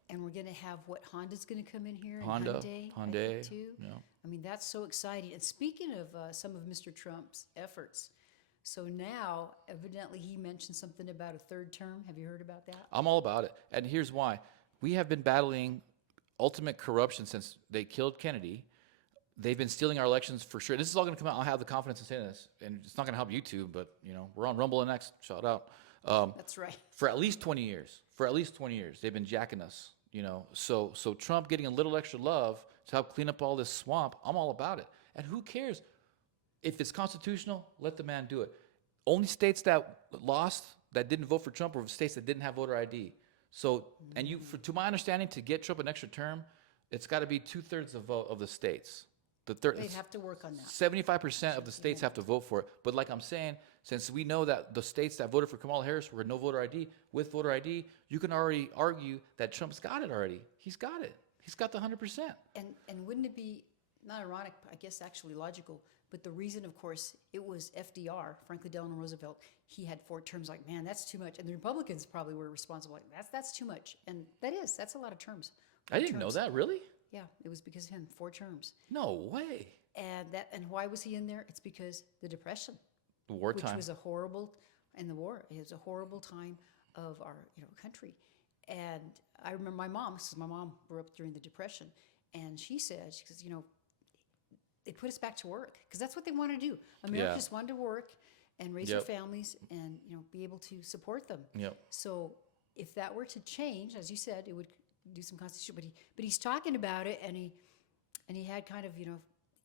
And we're going to have what, Honda's going to come in here? And Honda, Hyundai, I Hyundai, think, too. yeah. I mean, that's so exciting. And speaking of some of Mr. Trump's efforts, so now evidently he mentioned something about a third term. Have you heard about that? I'm all about it. And here's why. We have been battling ultimate corruption since they killed Kennedy. They've been stealing our elections for sure. This is all going to come out. I'll have the confidence in saying this. And it's not going to help YouTube, but, we're on Rumble and X. Shout out. That's right. For at least 20 years. They've been jacking us, So Trump getting a little extra love to help clean up all this swamp, I'm all about it. And who cares? If it's constitutional, let the man do it. Only states that lost, that didn't vote for Trump, were states that didn't have voter ID. So, and to my understanding, to get Trump an extra term, it's got to be 2/3 of the states. They'd have to work on that. 75% of the states have to vote for it. But like I'm saying, since we know that the states that voted for Kamala Harris were no voter ID, with voter ID, you can already argue that Trump's got it already. He's got it. He's got the 100%. And wouldn't it be not ironic, I guess actually logical, but the reason, of course, it was FDR, Franklin Delano Roosevelt. He had 4 terms. Like, man, that's too much. And the Republicans probably were responsible. Like, that's too much. And that's a lot of terms. I didn't know that. Really? Yeah, it was because of him. 4 terms. No way. And why was he in there? It's because the Depression, Wartime. which was a horrible, and the war. It was a horrible time of our country. And I remember my mom grew up during the Depression, and she said, they put us back to work because that's what they want to do. Americans just wanted to work and raise their families and be able to support them. Yep. So if that were to change, as you said, it would do some constitution. But he's talking about it, and he had kind of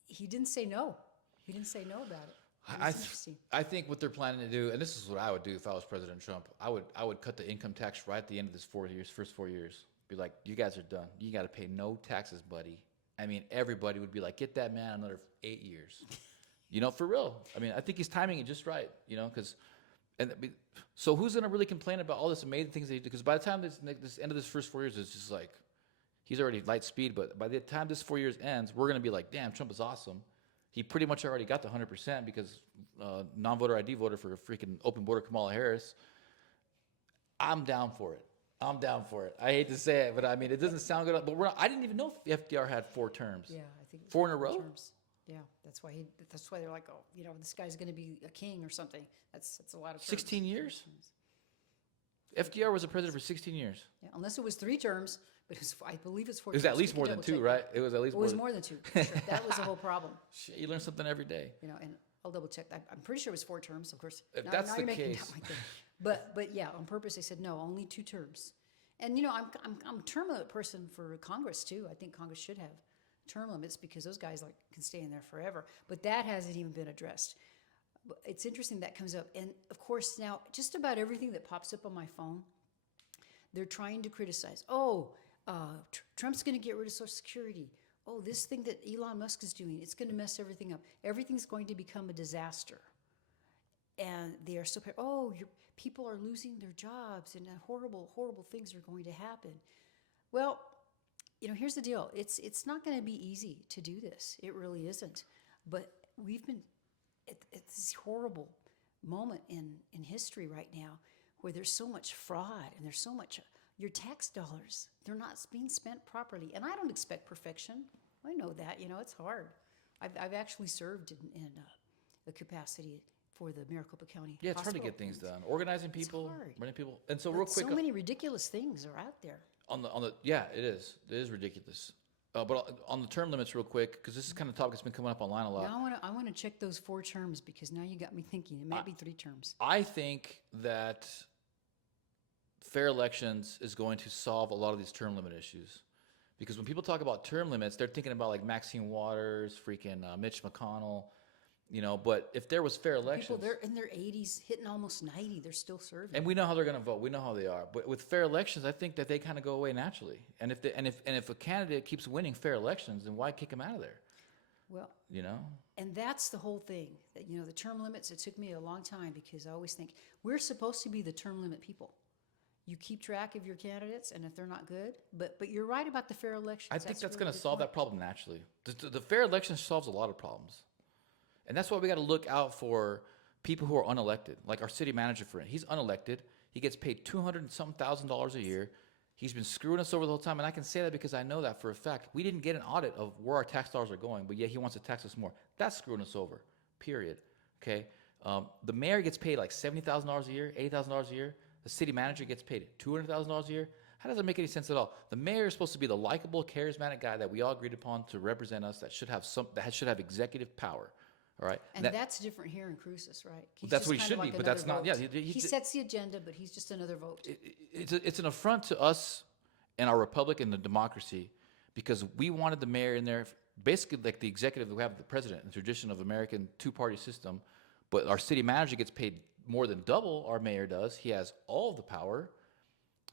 he didn't say no. He didn't say no about it. I think what they're planning to do, and this is what I would do if I was President Trump, I would cut the income tax right at the end of this first 4 years. Be like, you guys are done. You got to pay no taxes, buddy. I mean, everybody would be like, get that man another 8 years. For real. I mean, I think he's timing it just right, so who's going to really complain about all this amazing things they do? Because by the time this end of this first 4 years, it's just like, he's already light speed, but by the time this 4 years ends, we're going to be like, damn, Trump is awesome. He pretty much already got the 100% because non-voter ID voter for a freaking open border Kamala Harris. I'm down for it. I hate to say it, but I mean, it doesn't sound good. But I didn't even know if FDR had 4 terms. Yeah, I think 4 in a row. Terms. Yeah, that's why they're like, oh, this guy's going to be a king or something. That's a lot of terms. 16 years. FDR was a president for 16 years. Yeah, unless it was 3 terms, but I believe it's 4. It was at least more than 2, right? It was at least. It was more than 2. For sure. That was the whole problem. Shit, you learn something every day. And I'll double check. I'm pretty sure it was 4 terms, of course. If that's the case. But yeah, on purpose they said no, only 2 terms. And I'm a term limit person for Congress too. I think Congress should have term limits because those guys can stay in there forever. But that hasn't even been addressed. But it's interesting that comes up. And of course now just about everything that pops up on my phone, they're trying to criticize. Trump's going to get rid of Social Security. Oh, this thing that Elon Musk is doing, it's going to mess everything up. Everything's going to become a disaster. And they are so, people are losing their jobs and horrible, horrible things are going to happen. Well, here's the deal. It's not going to be easy to do this. It really isn't. But we've been at this horrible moment in history right now where there's so much fraud and there's so much, your tax dollars, they're not being spent properly. And I don't expect perfection. I know that, it's hard. I've actually served in a capacity for the Maricopa County Yeah, it's hard to Hospital. get things done. Organizing people, running people. And so real quick. So many ridiculous things are out there. Yeah, it is. It is ridiculous. But on the term limits real quick, because this is kind of topic that's been coming up online a lot. Now I want to check those 4 terms because now you got me thinking. It might be 3 terms. I think that fair elections is going to solve a lot of these term limit issues. Because when people talk about term limits, they're thinking about like Maxine Waters, freaking Mitch McConnell, but if there was fair elections. People, they're in their 80s, hitting almost 90, they're still serving. And we know how they're going to vote. We know how they are. But with fair elections, I think that they kind of go away naturally. And if a candidate keeps winning fair elections, then why kick him out of there? Well, and that's the whole thing. That the term limits. It took me a long time because I always think we're supposed to be the term limit people. You keep track of your candidates, and if they're not good, but you're right about the fair elections. I think that's going to solve that problem naturally. The fair election solves a lot of problems, and that's why we got to look out for people who are unelected. Like our city manager, for instance, he's unelected. He gets paid $200,000 a year. He's been screwing us over the whole time, and I can say that because I know that for a fact. We didn't get an audit of where our tax dollars are going, but yet he wants to tax us more. That's screwing us over, period. Okay? The mayor gets paid like $70,000 a year, $80,000 a year. The city manager gets paid $200,000 a year. How does that make any sense at all? The mayor is supposed to be the likable, charismatic guy that we all agreed upon to represent us, that should have executive power. All right? And that's different here in Cruces, right? He's That's just what he kind should of be, like but that's another not. vote. Yeah, he sets the agenda, but he's just another vote. It's an affront to us and our republic and the democracy, because we wanted the mayor in there, basically like the executive that we have the president, the tradition of American two-party system, but our city manager gets paid more than double our mayor does. He has all of the power,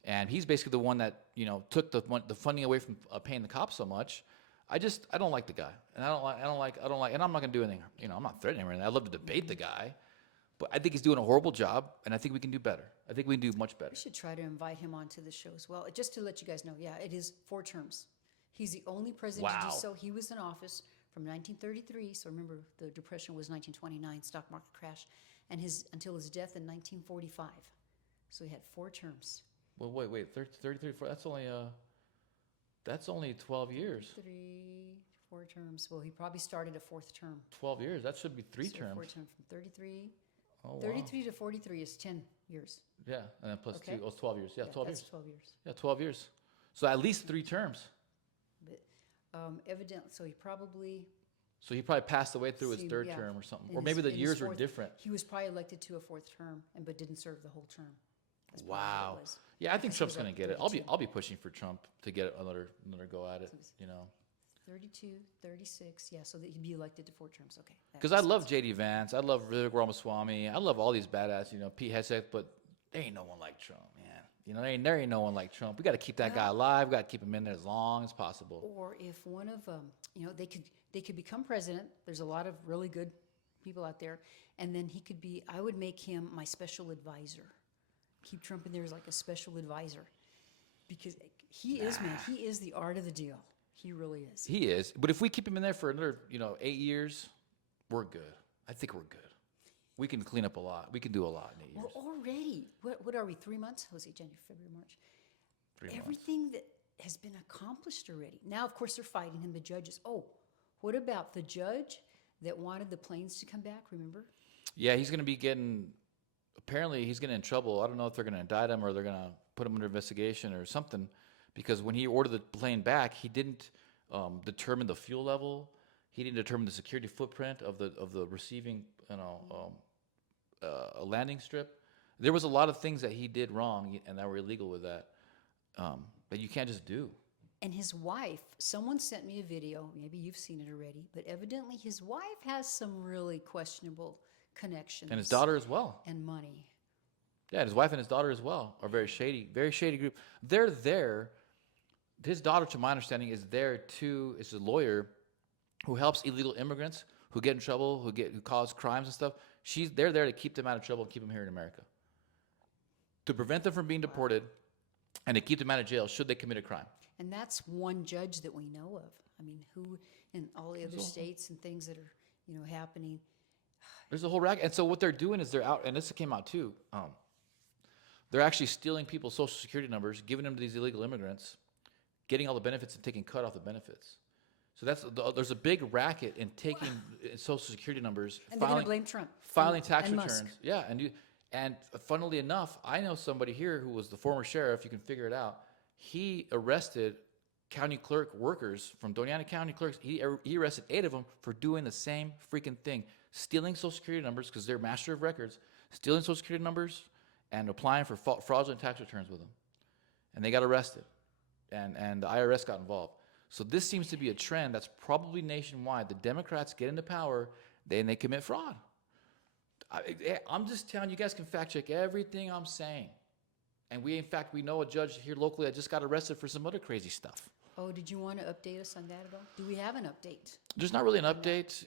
and he's basically the one that took the funding away from paying the cops so much. I don't like the guy, and I don't like, and I'm not gonna do anything. I'm not threatening him or anything. I'd love to debate the guy, but I think he's doing a horrible job, and I think we can do better. I think we can do much better. We should try to invite him onto the show as well. Just to let you guys know, yeah, it is 4 terms. He's the only president to do Wow. so. He was in office from 1933, so remember the Depression was 1929, stock market crash, and until his death in 1945. So he had 4 terms. Well, wait, 33, that's only 12 years. 4 terms. Well, he probably started a 4th term. 12 years. That should be 3 So terms. 4 terms from 33. Oh, wow. 33 to 43 is 10 years. Yeah, and then plus Okay. 2. Oh, it's 12 years. Yeah, 12 that's years. 12 years. Yeah, 12 years. So at least 3 terms. But evidently, so he probably So he probably passed away through his seemed- 3rd yeah, term or something. in Or his- maybe the in his years were 4th different. He was probably elected to a 4th term, but didn't serve the whole term. That's probably what Wow. it was. Yeah, I think Because he Trump's was going up to get it. 32. I'll be pushing for Trump to get another go at it, 32, 36, yeah, so that he'd be elected to 4 terms. Okay. that Because makes I love sense. J.D. Vance. I love Vivek Ramaswamy. I love all these badass, Pete Hegseth, but there ain't no one like Trump, man. There ain't no one like Trump. We got to keep that guy alive. We got to keep him in there as long as possible. Or if one of them, they could become president. There's a lot of really good people out there, and then he could be. I would make him my special advisor. Keep Trump in there as like a special advisor, because he is the art of the deal. He really is. He is. But if we keep him in there for another, 8 years, we're good. I think we're good. We can clean up a lot. We can do a lot in 8 years. Well, already, what are we? 3 months? Let's see, January, February, March. 3 months. Everything that has been accomplished already. Now, of course, they're fighting him. The judges. Oh, what about the judge that wanted the planes to come back? Remember? Yeah, he's going to be getting. Apparently, he's getting in trouble. I don't know if they're going to indict him or they're going to put him under investigation or something, because when he ordered the plane back, he didn't determine the fuel level. He didn't determine the security footprint of the receiving, a landing strip. There was a lot of things that he did wrong and that were illegal with that you can't just do. And his wife, someone sent me a video, maybe you've seen it already, but evidently his wife has some really questionable connections. And his daughter as well. And money. Yeah, his wife and his daughter as well are very shady group. They're there. His daughter, to my understanding, is there too. Is a lawyer who helps illegal immigrants who get in trouble, who cause crimes and stuff. They're there to keep them out of trouble and keep them here in America, to prevent them from being deported, and to keep them out of jail should they commit a crime. And that's one judge that we know of. I mean, who in all the other states and things that are, happening. There's a whole racket. And so what they're doing is they're out, and this came out too. They're actually stealing people's social security numbers, giving them to these illegal immigrants, getting all the benefits and taking cut off the benefits. So there's a big racket in taking social security numbers, And they're going to blame Trump. filing tax and returns. Musk. Yeah, and funnily enough, I know somebody here who was the former sheriff. You can figure it out. He arrested county clerk workers from Doñana County clerks. He arrested 8 of them for doing the same freaking thing, stealing social security numbers because they're master of records, stealing social security numbers and applying for fraudulent tax returns with them. And they got arrested, and the IRS got involved. So this seems to be a trend that's probably nationwide. The Democrats get into power, and they commit fraud. I'm just telling you, guys can fact check everything I'm saying. And we know a judge here locally that just got arrested for some other crazy stuff. Oh, did you want to update us on that at all? Do we have an update? There's not really an update,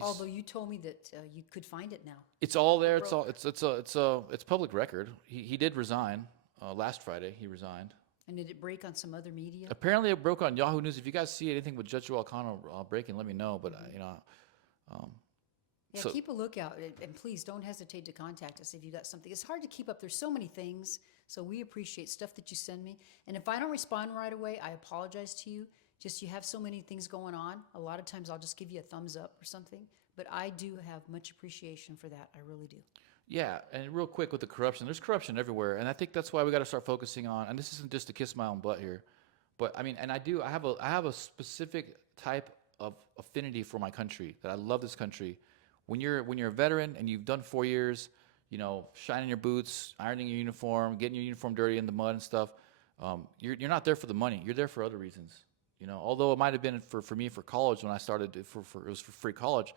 Although you told me that you could find it now. It's all there. It's public record. He did resign last Friday. He resigned. And did it break on some other media? Apparently, it broke on Yahoo News. If you guys see anything with Judge Joel Connell breaking, let me know. But Yeah, so- keep a lookout, and please don't hesitate to contact us if you got something. It's hard to keep up. There's so many things, So we appreciate stuff that you send me. And if I don't respond right away, I apologize to you. Just you have so many things going on. A lot of times I'll just give you a thumbs up or something. But I do have much appreciation for that. I really do. Yeah, and real quick with the corruption, there's corruption everywhere, and I think that's why we got to start focusing on. And this isn't just to kiss my own butt here, but I mean, and I have a specific type of affinity for my country that I love this country. When you're a veteran and you've done 4 years, shining your boots, ironing your uniform, getting your uniform dirty in the mud and stuff, you're not there for the money. You're there for other reasons. Although it might have been for me for college when I started it was for free college.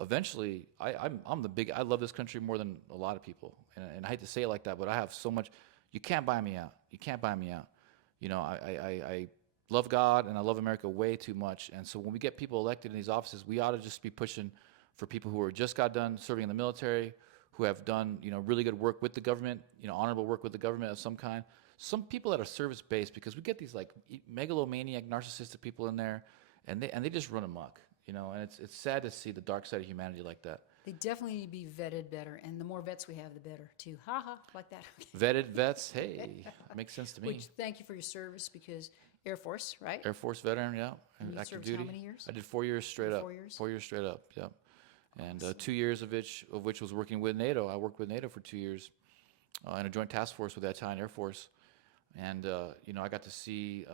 Eventually, I love this country more than a lot of people, and I hate to say it like that, but I have so much. You can't buy me out. You can't buy me out. I love God and I love America way too much, and so when we get people elected in these offices, we ought to just be pushing for people who are just got done serving in the military, who have done really good work with the government, honorable work with the government of some kind. Some people that are service based, because we get these like megalomaniac, narcissistic people in there, and they just run amok. And it's sad to see the dark side of humanity like that. They definitely need to be vetted better, and the more vets we have, the better too. Ha ha, like that. Vetted vets, hey, makes sense to me. Which thank you for your service, because Air Force, right? Air Force veteran, yeah, And you active served duty. how many years? I did 4 years straight up. 4 years? 4 years straight up, yeah. And 2 years of which was working with NATO. I worked with NATO for 2 years in a joint task force with the Italian Air Force, and I got to see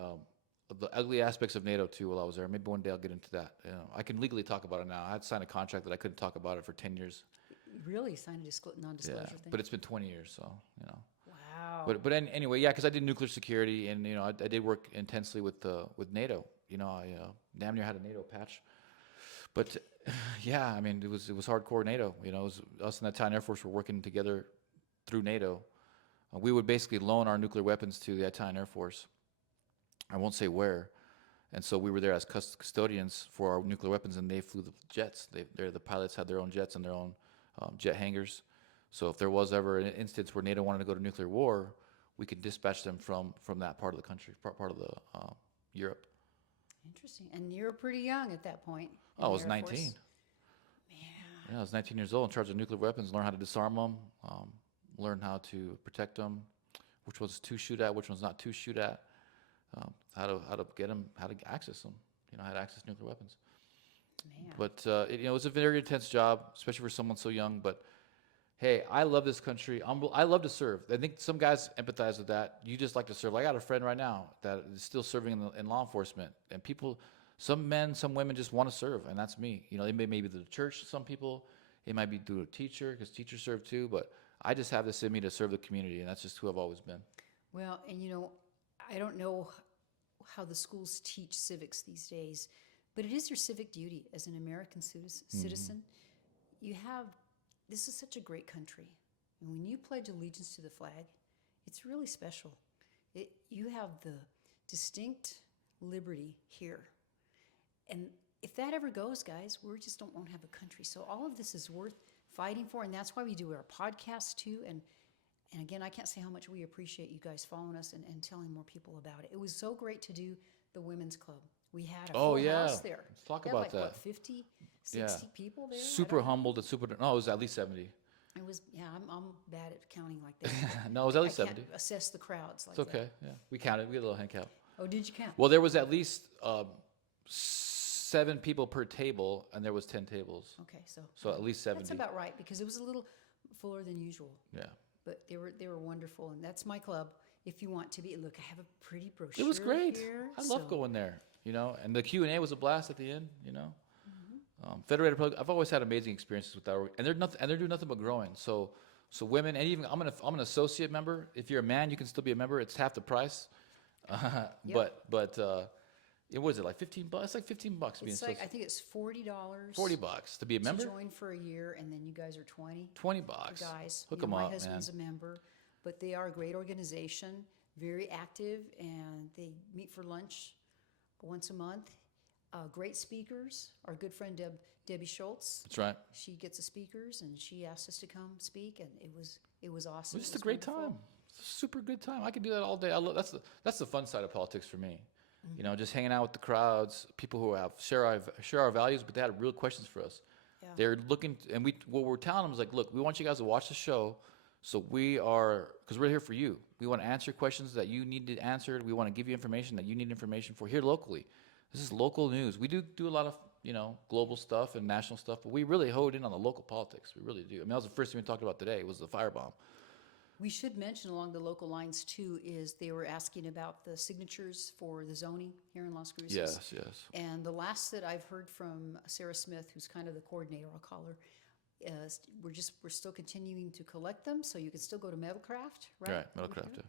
the ugly aspects of NATO too while I was there. Maybe one day I'll get into that. I can legally talk about it now. I had signed a contract that I couldn't talk about it for 10 years. You really signed a non-disclosure thing? But it's been 20 years, so Wow. But anyway, yeah, because I did nuclear security, and I did work intensely with NATO. I damn near had a NATO patch. But yeah, I mean, it was hardcore NATO. It was us and the Italian Air Force were working together through NATO. We would basically loan our nuclear weapons to the Italian Air Force. I won't say where. And so we were there as custodians for our nuclear weapons, and they flew the jets. The pilots had their own jets and their own jet hangars. So if there was ever an instance where NATO wanted to go to nuclear war, we could dispatch them from that part of the country, part of the Europe. Interesting. And you were pretty young at that point. Oh, I was 19. Man. Yeah, I was 19 years old, in charge of nuclear weapons, learn how to disarm them, learn how to protect them, which ones to shoot at, which ones not to shoot at, how to get them, how to access them, how to access nuclear weapons. Man. But it was a very intense job, especially for someone so young. But hey, I love this country. I love to serve. I think some guys empathize with that. You just like to serve. I got a friend right now that is still serving in law enforcement, and people, some men, some women just want to serve, and that's me. They may be the church. Some people, it might be through a teacher, because teachers serve too. But I just have this in me to serve the community, and that's just who I've always been. Well, and I don't know how the schools teach civics these days, but it is your civic duty as an American citizen. This is such a great country. And when you pledge allegiance to the flag, it's really special. You have the distinct liberty here. And if that ever goes, guys, we just won't have a country. So all of this is worth fighting for, and that's why we do our podcast too. And again, I can't say how much we appreciate you guys following us and telling more people about it. It was so great to do the Women's Club. We had a full house there. Let's talk We had about that. What, 50, 60 people there? I Super don't know. humbled. No, it was at least 70. It was, I'm bad at counting like that. No, it was at least I 70. can't assess the crowds like It's okay. Yeah, we counted. We had a little hand count. that. Oh, did you count? Well, there was at least 7 people per table, and there was 10 tables. Okay, So at least 70. that's about right, because it was a little fuller than usual. Yeah. But they were wonderful, and that's my club. If you want to be, look, I have a pretty brochure. It was great. Here, I love going there. And the Q&A was a blast at the end. Federated Republic. I've always had amazing experiences with that, and they're doing nothing but growing. So women, and even I'm an associate member. If you're a man, you can still be a member. It's half the price. Yep. But it was it like $15? It's like $15 to be It's an like, I associate. think it's $40. $40 to be a member. To join for a year, and then you guys are 20. $20. The guys. Hook You know, them my up, man. husband's a member, but they are a great organization, very active, and they meet for lunch once a month. Great speakers. Our good friend Debbie Schultz. That's right. She gets the speakers, and she asked us to come speak, and it was awesome. It was just It a great wonderful. time. It's a super good time. I could do that all day. That's the fun side of politics for me. Mm-hmm. Just hanging out with the crowds, people who share our values, but they had real questions for us. Yeah. They're looking, and what we're telling them is like, look, we want you guys to watch the show, So because we're here for you. We want to answer questions that you need to answer. We want to give you information that you need information for here locally. This is local news. We do a lot of, global stuff and national stuff, but we really hone in on the local politics. We really do. I mean, that was the first thing we talked about today was the firebomb. We should mention along the local lines too is they were asking about the signatures for the zoning here in Las Cruces. Yes. And the last that I've heard from Sarah Smith, who's kind of the coordinator, I'll call her, we're still continuing to collect them, so you can still go to Metalcraft, right? Right, Metalcraft,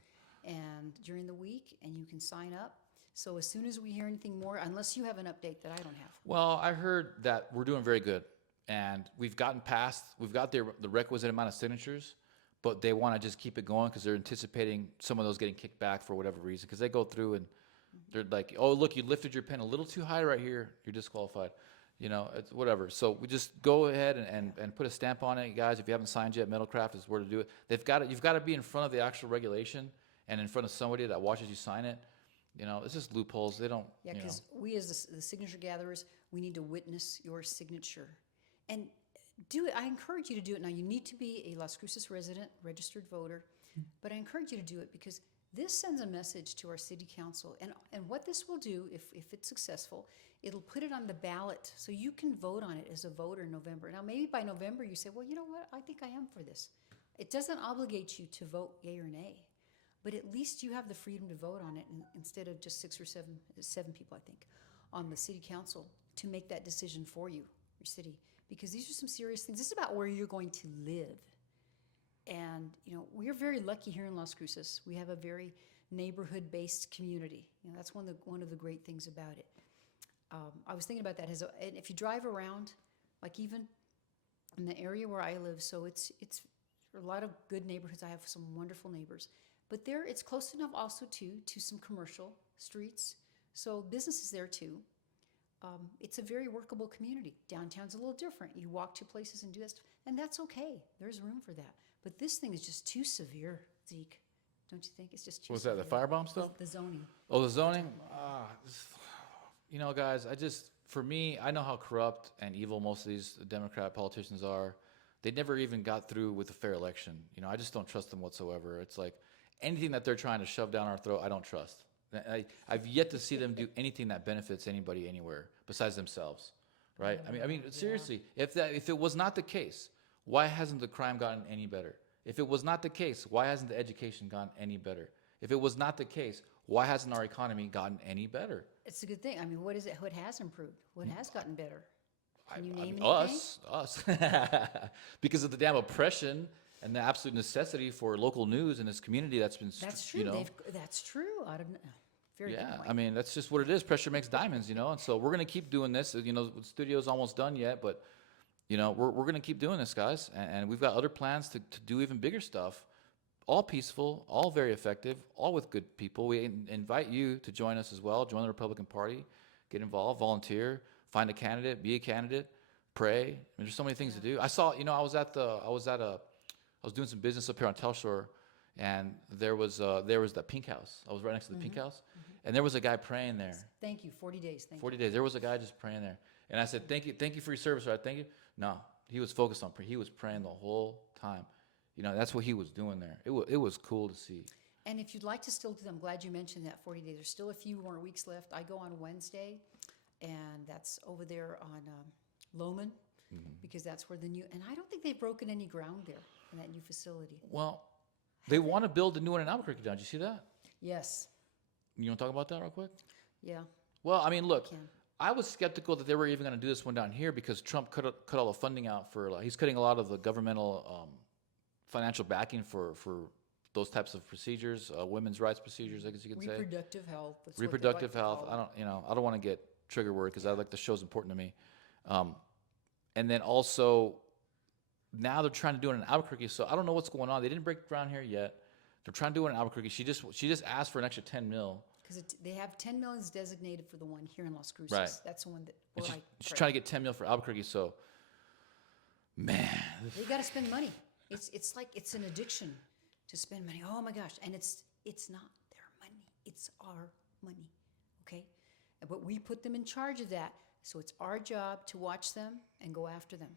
And during the week, and you can sign up. So as soon as we hear anything more, unless you have an update that I don't have. Well, I heard that we're doing very good, and we've got the requisite amount of signatures, but they want to just keep it going because they're anticipating some of those getting kicked back for whatever reason. Because they go through and they're like, oh, look, you lifted your pen a little too high right here. You're disqualified. It's whatever. So we just go ahead and put a stamp on it, guys. If you haven't signed yet, Metalcraft is where to do it. You've got to be in front of the actual regulation and in front of somebody that watches you sign it. It's just loopholes. They don't. Yeah, because we as the signature gatherers, we need to witness your signature. And do it. I encourage you to do it. Now, you need to be a Las Cruces resident, registered voter, but I encourage you to do it because this sends a message to our city council. And what this will do, if it's successful, it'll put it on the ballot so you can vote on it as a voter in November. Now, maybe by November you say, well, you know what? I think I am for this. It doesn't obligate you to vote yay or nay, but at least you have the freedom to vote on it instead of just six or seven people, I think, on the city council to make that decision for you, your city. Because these are some serious things. This is about where you're going to live. And, we're very lucky here in Las Cruces. We have a very neighborhood-based community. That's one of the great things about it. I was thinking about that. And if you drive around, like even in the area where I live, so it's a lot of good neighborhoods. I have some wonderful neighbors. But it's close enough also to some commercial streets. So business is there too. It's a very workable community. Downtown's a little different. You walk to places and do that stuff, and that's okay. There's room for that. But this thing is just too severe, Zeke. Don't you think? It's just too severe. What's that, the firebomb stuff? The zoning. Oh, the zoning? Guys, for me, I know how corrupt and evil most of these Democrat politicians are. They never even got through with a fair election. I just don't trust them whatsoever. It's like anything that they're trying to shove down our throat, I don't trust. I've yet to see them do anything that benefits anybody anywhere besides themselves, right? I mean, seriously, if it was not the case, why hasn't the crime gotten any better? If it was not the case, why hasn't the education gotten any better? If it was not the case, why hasn't our economy gotten any better? It's a good thing. I mean, what is it? What has improved? What has gotten better? Can you name anything? Us. Because of the damn oppression and the absolute necessity for local news in this community that's been, That's true. That's true. Very good point. I mean, that's just what it is. Pressure makes diamonds, and so we're going to keep doing this. The studio's almost done yet, but, we're going to keep doing this, guys. And we've got other plans to do even bigger stuff, all peaceful, all very effective, all with good people. We invite you to join us as well. Join the Republican Party, get involved, volunteer, find a candidate, be a candidate, pray. I mean, there's so many things to do. I saw, I was doing some business up here on Telshore, and there was that pink house. I was right next to the pink house, and there was a guy praying there. Thank you. 40 days. 40 days. There was a guy just praying there, and I said, "Thank you for your service, right? Thank you." No, he was focused on prayer. He was praying the whole time. That's what he was doing there. It was cool to see. And if you'd like to still do them, I'm glad you mentioned that 40 days. There's still a few more weeks left. I go on Wednesday, and that's over there on Loman, because that's where and I don't think they've broken any ground there in that new facility. Well, they want to build a new one in Albuquerque down. Did you see that? Yes. You want to talk about that real quick? Yeah. Well, I mean, look, I was skeptical that they were even going to do this one down here because Trump cut all the funding out he's cutting a lot of the governmental financial backing for those types of procedures, women's rights procedures, I guess you could say. Reproductive health. That's Reproductive what they like health. to call it. I don't want to get trigger word because I like the show's important to me. And then also, now they're trying to do it in Albuquerque. So I don't know what's going on. They didn't break ground here yet. They're trying to do it in Albuquerque. She just asked for an extra $10 million. Because they have 10 million designated for the one here in Las Cruces. Right. That's the one that She's trying to get $10 million for Albuquerque. So, man, they got to spend money. It's like it's an addiction to spend money. Oh my gosh! And it's not their money. It's our money. Okay, but we put them in charge of that. So it's our job to watch them and go after them,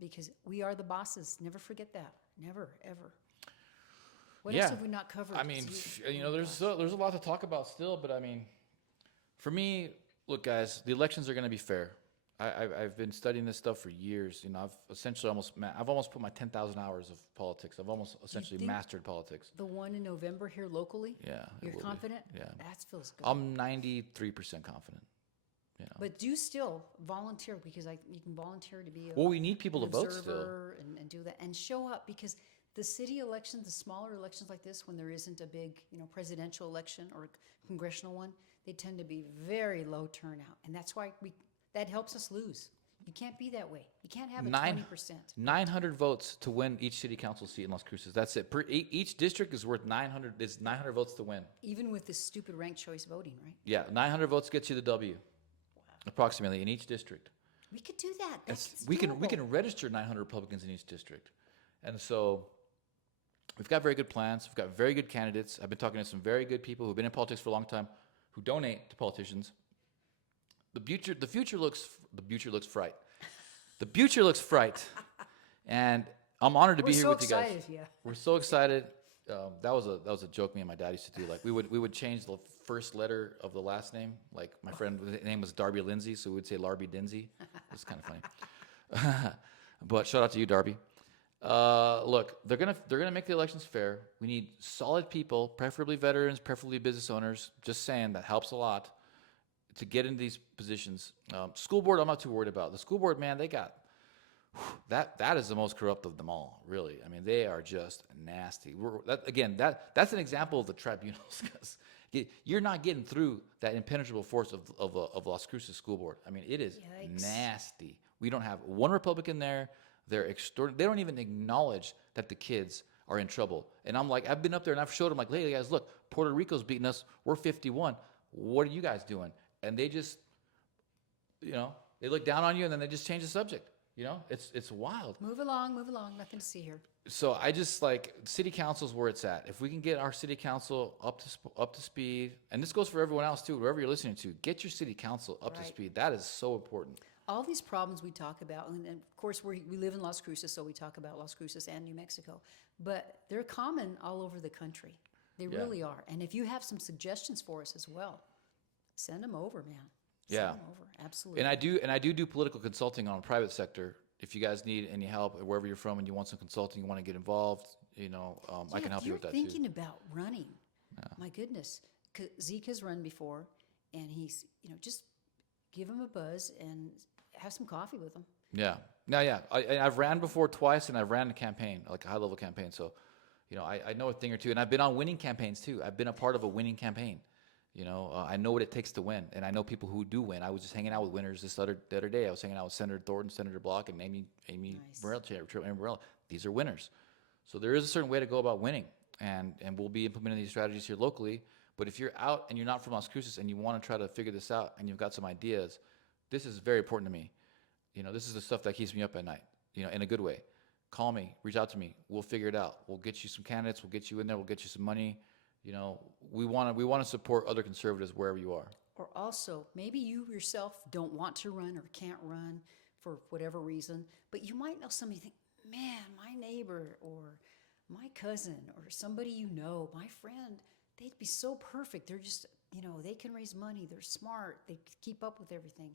because we are the bosses. Never forget that. Never ever. What Yeah. else have we not covered? I mean, Oh my there's gosh. there's a lot to talk about still, but I mean, for me, look, guys, the elections are going to be fair. I've been studying this stuff for years. I've essentially I've almost put my 10,000 hours of politics. I've almost essentially think- mastered politics. The one in November here locally? Yeah, it You're will be. confident? Yeah. That feels good. I'm 93% confident. But do still volunteer because you can volunteer to be Well, we need people to an vote still. observer and do that and show up because the city elections, the smaller elections like this, when there isn't a big, presidential election or congressional one, they tend to be very low turnout, and that's why that helps us lose. You can't be that way. You can't have a 20%. 900 votes to win each city council seat in Las Cruces. That's it. Each district is worth 900. Is 900 votes to win. Even with this stupid ranked choice voting, right? Yeah, 900 votes gets you the W, approximately in each district. We could do that. That's we doable. can register 900 Republicans in each district, and so we've got very good plans. We've got very good candidates. I've been talking to some very good people who've been in politics for a long time, who donate to politicians. The future looks fright. The future looks fright, and I'm honored to be here with you guys. We're so excited, yeah. We're so excited. That was a joke me and my dad used to do. Like we would change the first letter of the last name. Like my friend, his name was Darby Lindsay, so we would say Larby Dinsey. It's kind of funny. But shout out to you, Darby. Look, they're gonna make the elections fair. We need solid people, preferably veterans, preferably business owners. Just saying, that helps a lot to get into these positions. School board, I'm not too worried about. The school board, man, they got that is the most corrupt of them all, really. I mean, they are just nasty. That's an example of the tribunals, because you're not getting through that impenetrable force of Las Cruces School Board. I mean, it is Yikes. nasty. We don't have one Republican there. They're they don't even acknowledge that the kids are in trouble. And I'm like, I've been up there and I've showed them, like, hey guys, look, Puerto Rico's beating us. We're 51. What are you guys doing? And they just, they look down on you and then they just change the subject. It's wild. Move along. Nothing to see here. So I just like city council's where it's at. If we can get our city council up to speed, and this goes for everyone else too, whoever you're listening to, get your city council up to Right. speed. That is so important. All these problems we talk about, and of course we live in Las Cruces, so we talk about Las Cruces and New Mexico, but they're common all over the country. They Yeah. really are. And if you have some suggestions for us as well, send them over, man. Yeah. Send them over. Absolutely. And I do political consulting on the private sector. If you guys need any help wherever you're from and you want some consulting, you want to get involved, I can help you with that If you're too. thinking about running, my goodness, Zeke has run before, and he's, just give him a buzz and have some coffee with him. Yeah. Yeah. I've ran before twice, and I've ran a campaign, like a high-level campaign. So, I know a thing or two. And I've been on winning campaigns, too. I've been a part of a winning campaign. I know what it takes to win, and I know people who do win. I was just hanging out with winners the other day. I was hanging out with Senator Thornton, Senator Block, and Amy Nice. Morella. These are winners. So there is a certain way to go about winning, and we'll be implementing these strategies here locally. But if you're out and you're not from Las Cruces and you want to try to figure this out and you've got some ideas, this is very important to me. This is the stuff that keeps me up at night, in a good way. Call me, reach out to me. We'll figure it out. We'll get you some candidates. We'll get you in there. We'll get you some money. We want to support other conservatives wherever you are. Or also, maybe you yourself don't want to run or can't run for whatever reason, but you might know somebody you think, man, my neighbor or my cousin or somebody my friend, they'd be so perfect. They're just, they can raise money. They're smart. They keep up with everything.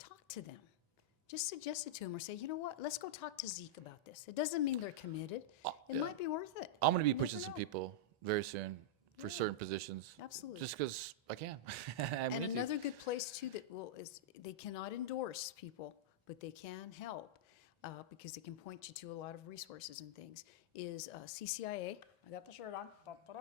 Talk to them. Just suggest it to them or say, you know what, let's go talk to Zeke about this. It doesn't mean they're committed. It might be worth it. I'm going to be You never pushing some know. people very soon for certain positions. Absolutely. Just because I can. And we And need to. another good place too is they cannot endorse people, but they can help because they can point you to a lot of resources and things. Is CCIA? I got the shirt on.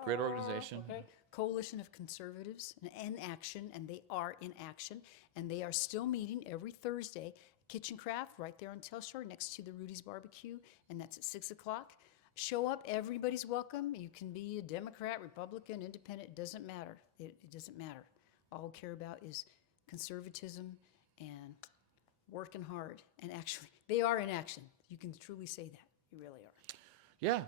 Great organization. Okay. Coalition of Conservatives in Action, and they are in action, and they are still meeting every Thursday. Kitchen Craft right there on Telshore next to the Rudy's Barbecue, and that's at 6:00. Show up. Everybody's welcome. You can be a Democrat, Republican, Independent. It doesn't matter. It doesn't matter. All we care about is conservatism and working hard. And actually, they are in action. You can truly say that. You really are. Yeah.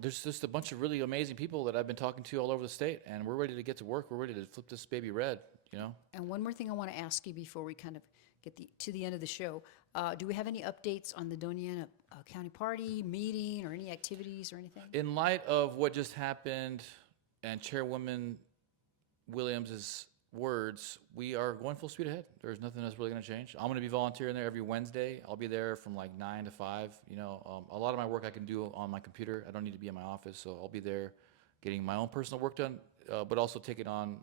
There's just a bunch of really amazing people that I've been talking to all over the state, and we're ready to get to work. We're ready to flip this baby red. you know. And one more thing I want to ask you before we kind of get to the end of the show. Do we have any updates on the Doñana County Party meeting or any activities or anything? In light of what just happened and Chairwoman Williams's words, we are going full speed ahead. There's nothing that's really going to change. I'm going to be volunteering there every Wednesday. I'll be there from like 9 to 5. You know, a lot of my work I can do on my computer. I don't need to be in my office, so I'll be there getting my own personal work done, but also taking on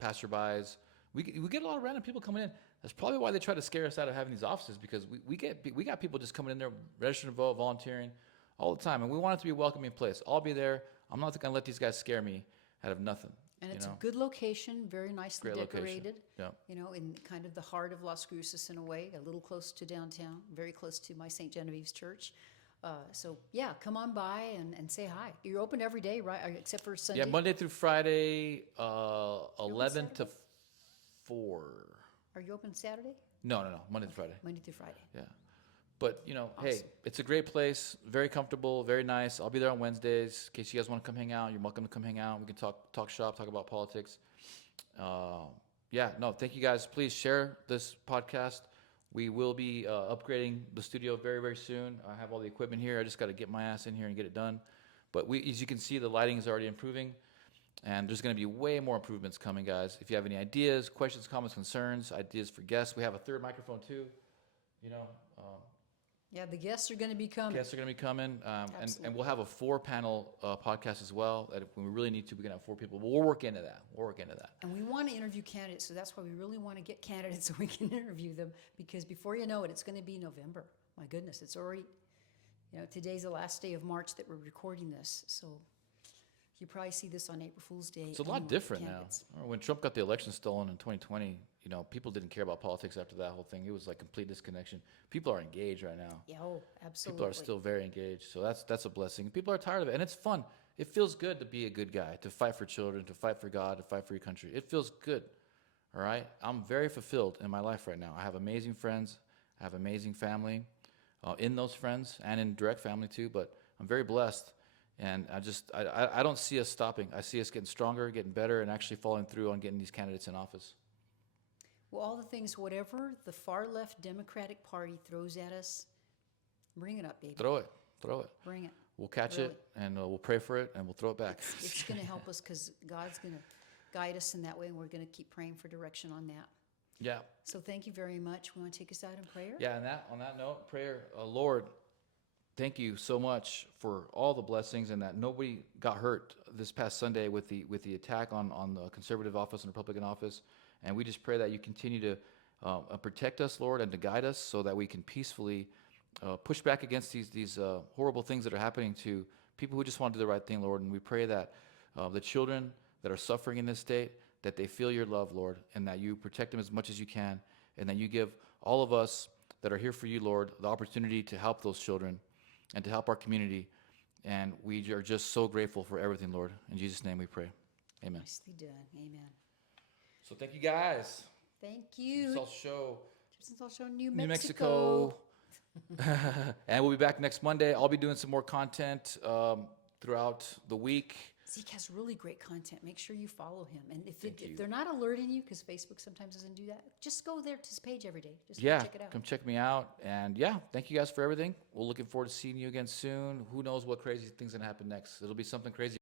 passerbys. We get a lot of random people coming in. That's probably why they try to scare us out of having these offices, because we got people just coming in there, registering to vote, volunteering all the time, and we want it to be a welcoming place. I'll be there. I'm not going to let these guys scare me out of nothing. And it's a good location, very nicely Great decorated. location. Yeah. You know, in kind of the heart of Las Cruces in a way, a little close to downtown, very close to my St. Genevieve's church. So yeah, come on by and say hi. You're open every day, right? Except for Sunday. Yeah, Monday through Friday, 11 to 4. Are you open Saturday? No, Monday through Friday. Monday through Friday. Yeah. But, you know, hey, Awesome. it's a great place, very comfortable, very nice. I'll be there on Wednesdays. In case you guys want to come hang out, you're welcome to come hang out. We can talk shop, talk about politics. Yeah, no, thank you guys. Please share this podcast. We will be upgrading the studio very, very soon. I have all the equipment here. I just got to get my ass in here and get it done. But as you can see, the lighting is already improving. And there's going to be way more improvements coming, guys. If you have any ideas, questions, comments, concerns, ideas for guests, we have a third microphone too. You know, Yeah, the guests are going to be coming. guests are going to be coming, and we'll have a 4-panel podcast as well. That if we really need to, we can have 4 people. But we'll work into that. And we want to interview candidates, so that's why we really want to get candidates so we can interview them. Because before you know it, it's going to be November. My goodness, it's already, you know, today's the last day of March that we're recording this. So you probably see this on April Fool's Day. It's a lot different now. When Trump got the election stolen in 2020, you know, people didn't care about politics after that whole thing. It was like complete disconnection. People are engaged right now. Yeah, oh, absolutely. People are still very engaged, so that's a blessing. People are tired of it, and it's fun. It feels good to be a good guy, to fight for children, to fight for God, to fight for your country. It feels good, all right? I'm very fulfilled in my life right now. I have amazing friends. I have amazing family in those friends and in direct family too, but I'm very blessed, and I don't see us stopping. I see us getting stronger, getting better, and actually following through on getting these candidates in office. Well, all the things, whatever the far left Democratic Party throws at us, bring it up, baby. Throw it. Bring it. We'll catch Really. it, and we'll pray for it, and we'll throw it back. It's going to help us because God's going to guide us in that way, and we're going to keep praying for direction on that. Yeah. So thank you very much. We want to take us out in prayer? Yeah, and on that note, prayer, Lord, thank you so much for all the blessings, and that nobody got hurt this past Sunday with the attack on the conservative office and Republican office. And we just pray that you continue to protect us, Lord, and to guide us so that we can peacefully push back against these horrible things that are happening to people who just want to do the right thing, Lord. And we pray that the children that are suffering in this state, that they feel your love, Lord, and that you protect them as much as you can, and that you give all of us that are here for you, Lord, the opportunity to help those children and to help our community. And we are just so grateful for everything, Lord. In Jesus' name we pray. Amen. Nicely done. Amen. So thank you, guys. Thank you. This all show It's also New New Mexico. And we'll be back next Monday. I'll be doing some more content throughout the week. Zeke has really great content. Make sure you follow him. And if you. they're not alerting you, because Facebook sometimes doesn't do that, just go there to his page every day. Just Yeah, check it out. come check me out. And yeah, thank you guys for everything. We're looking forward to seeing you again soon. Who knows what crazy thing's going to happen next. It'll be something crazy.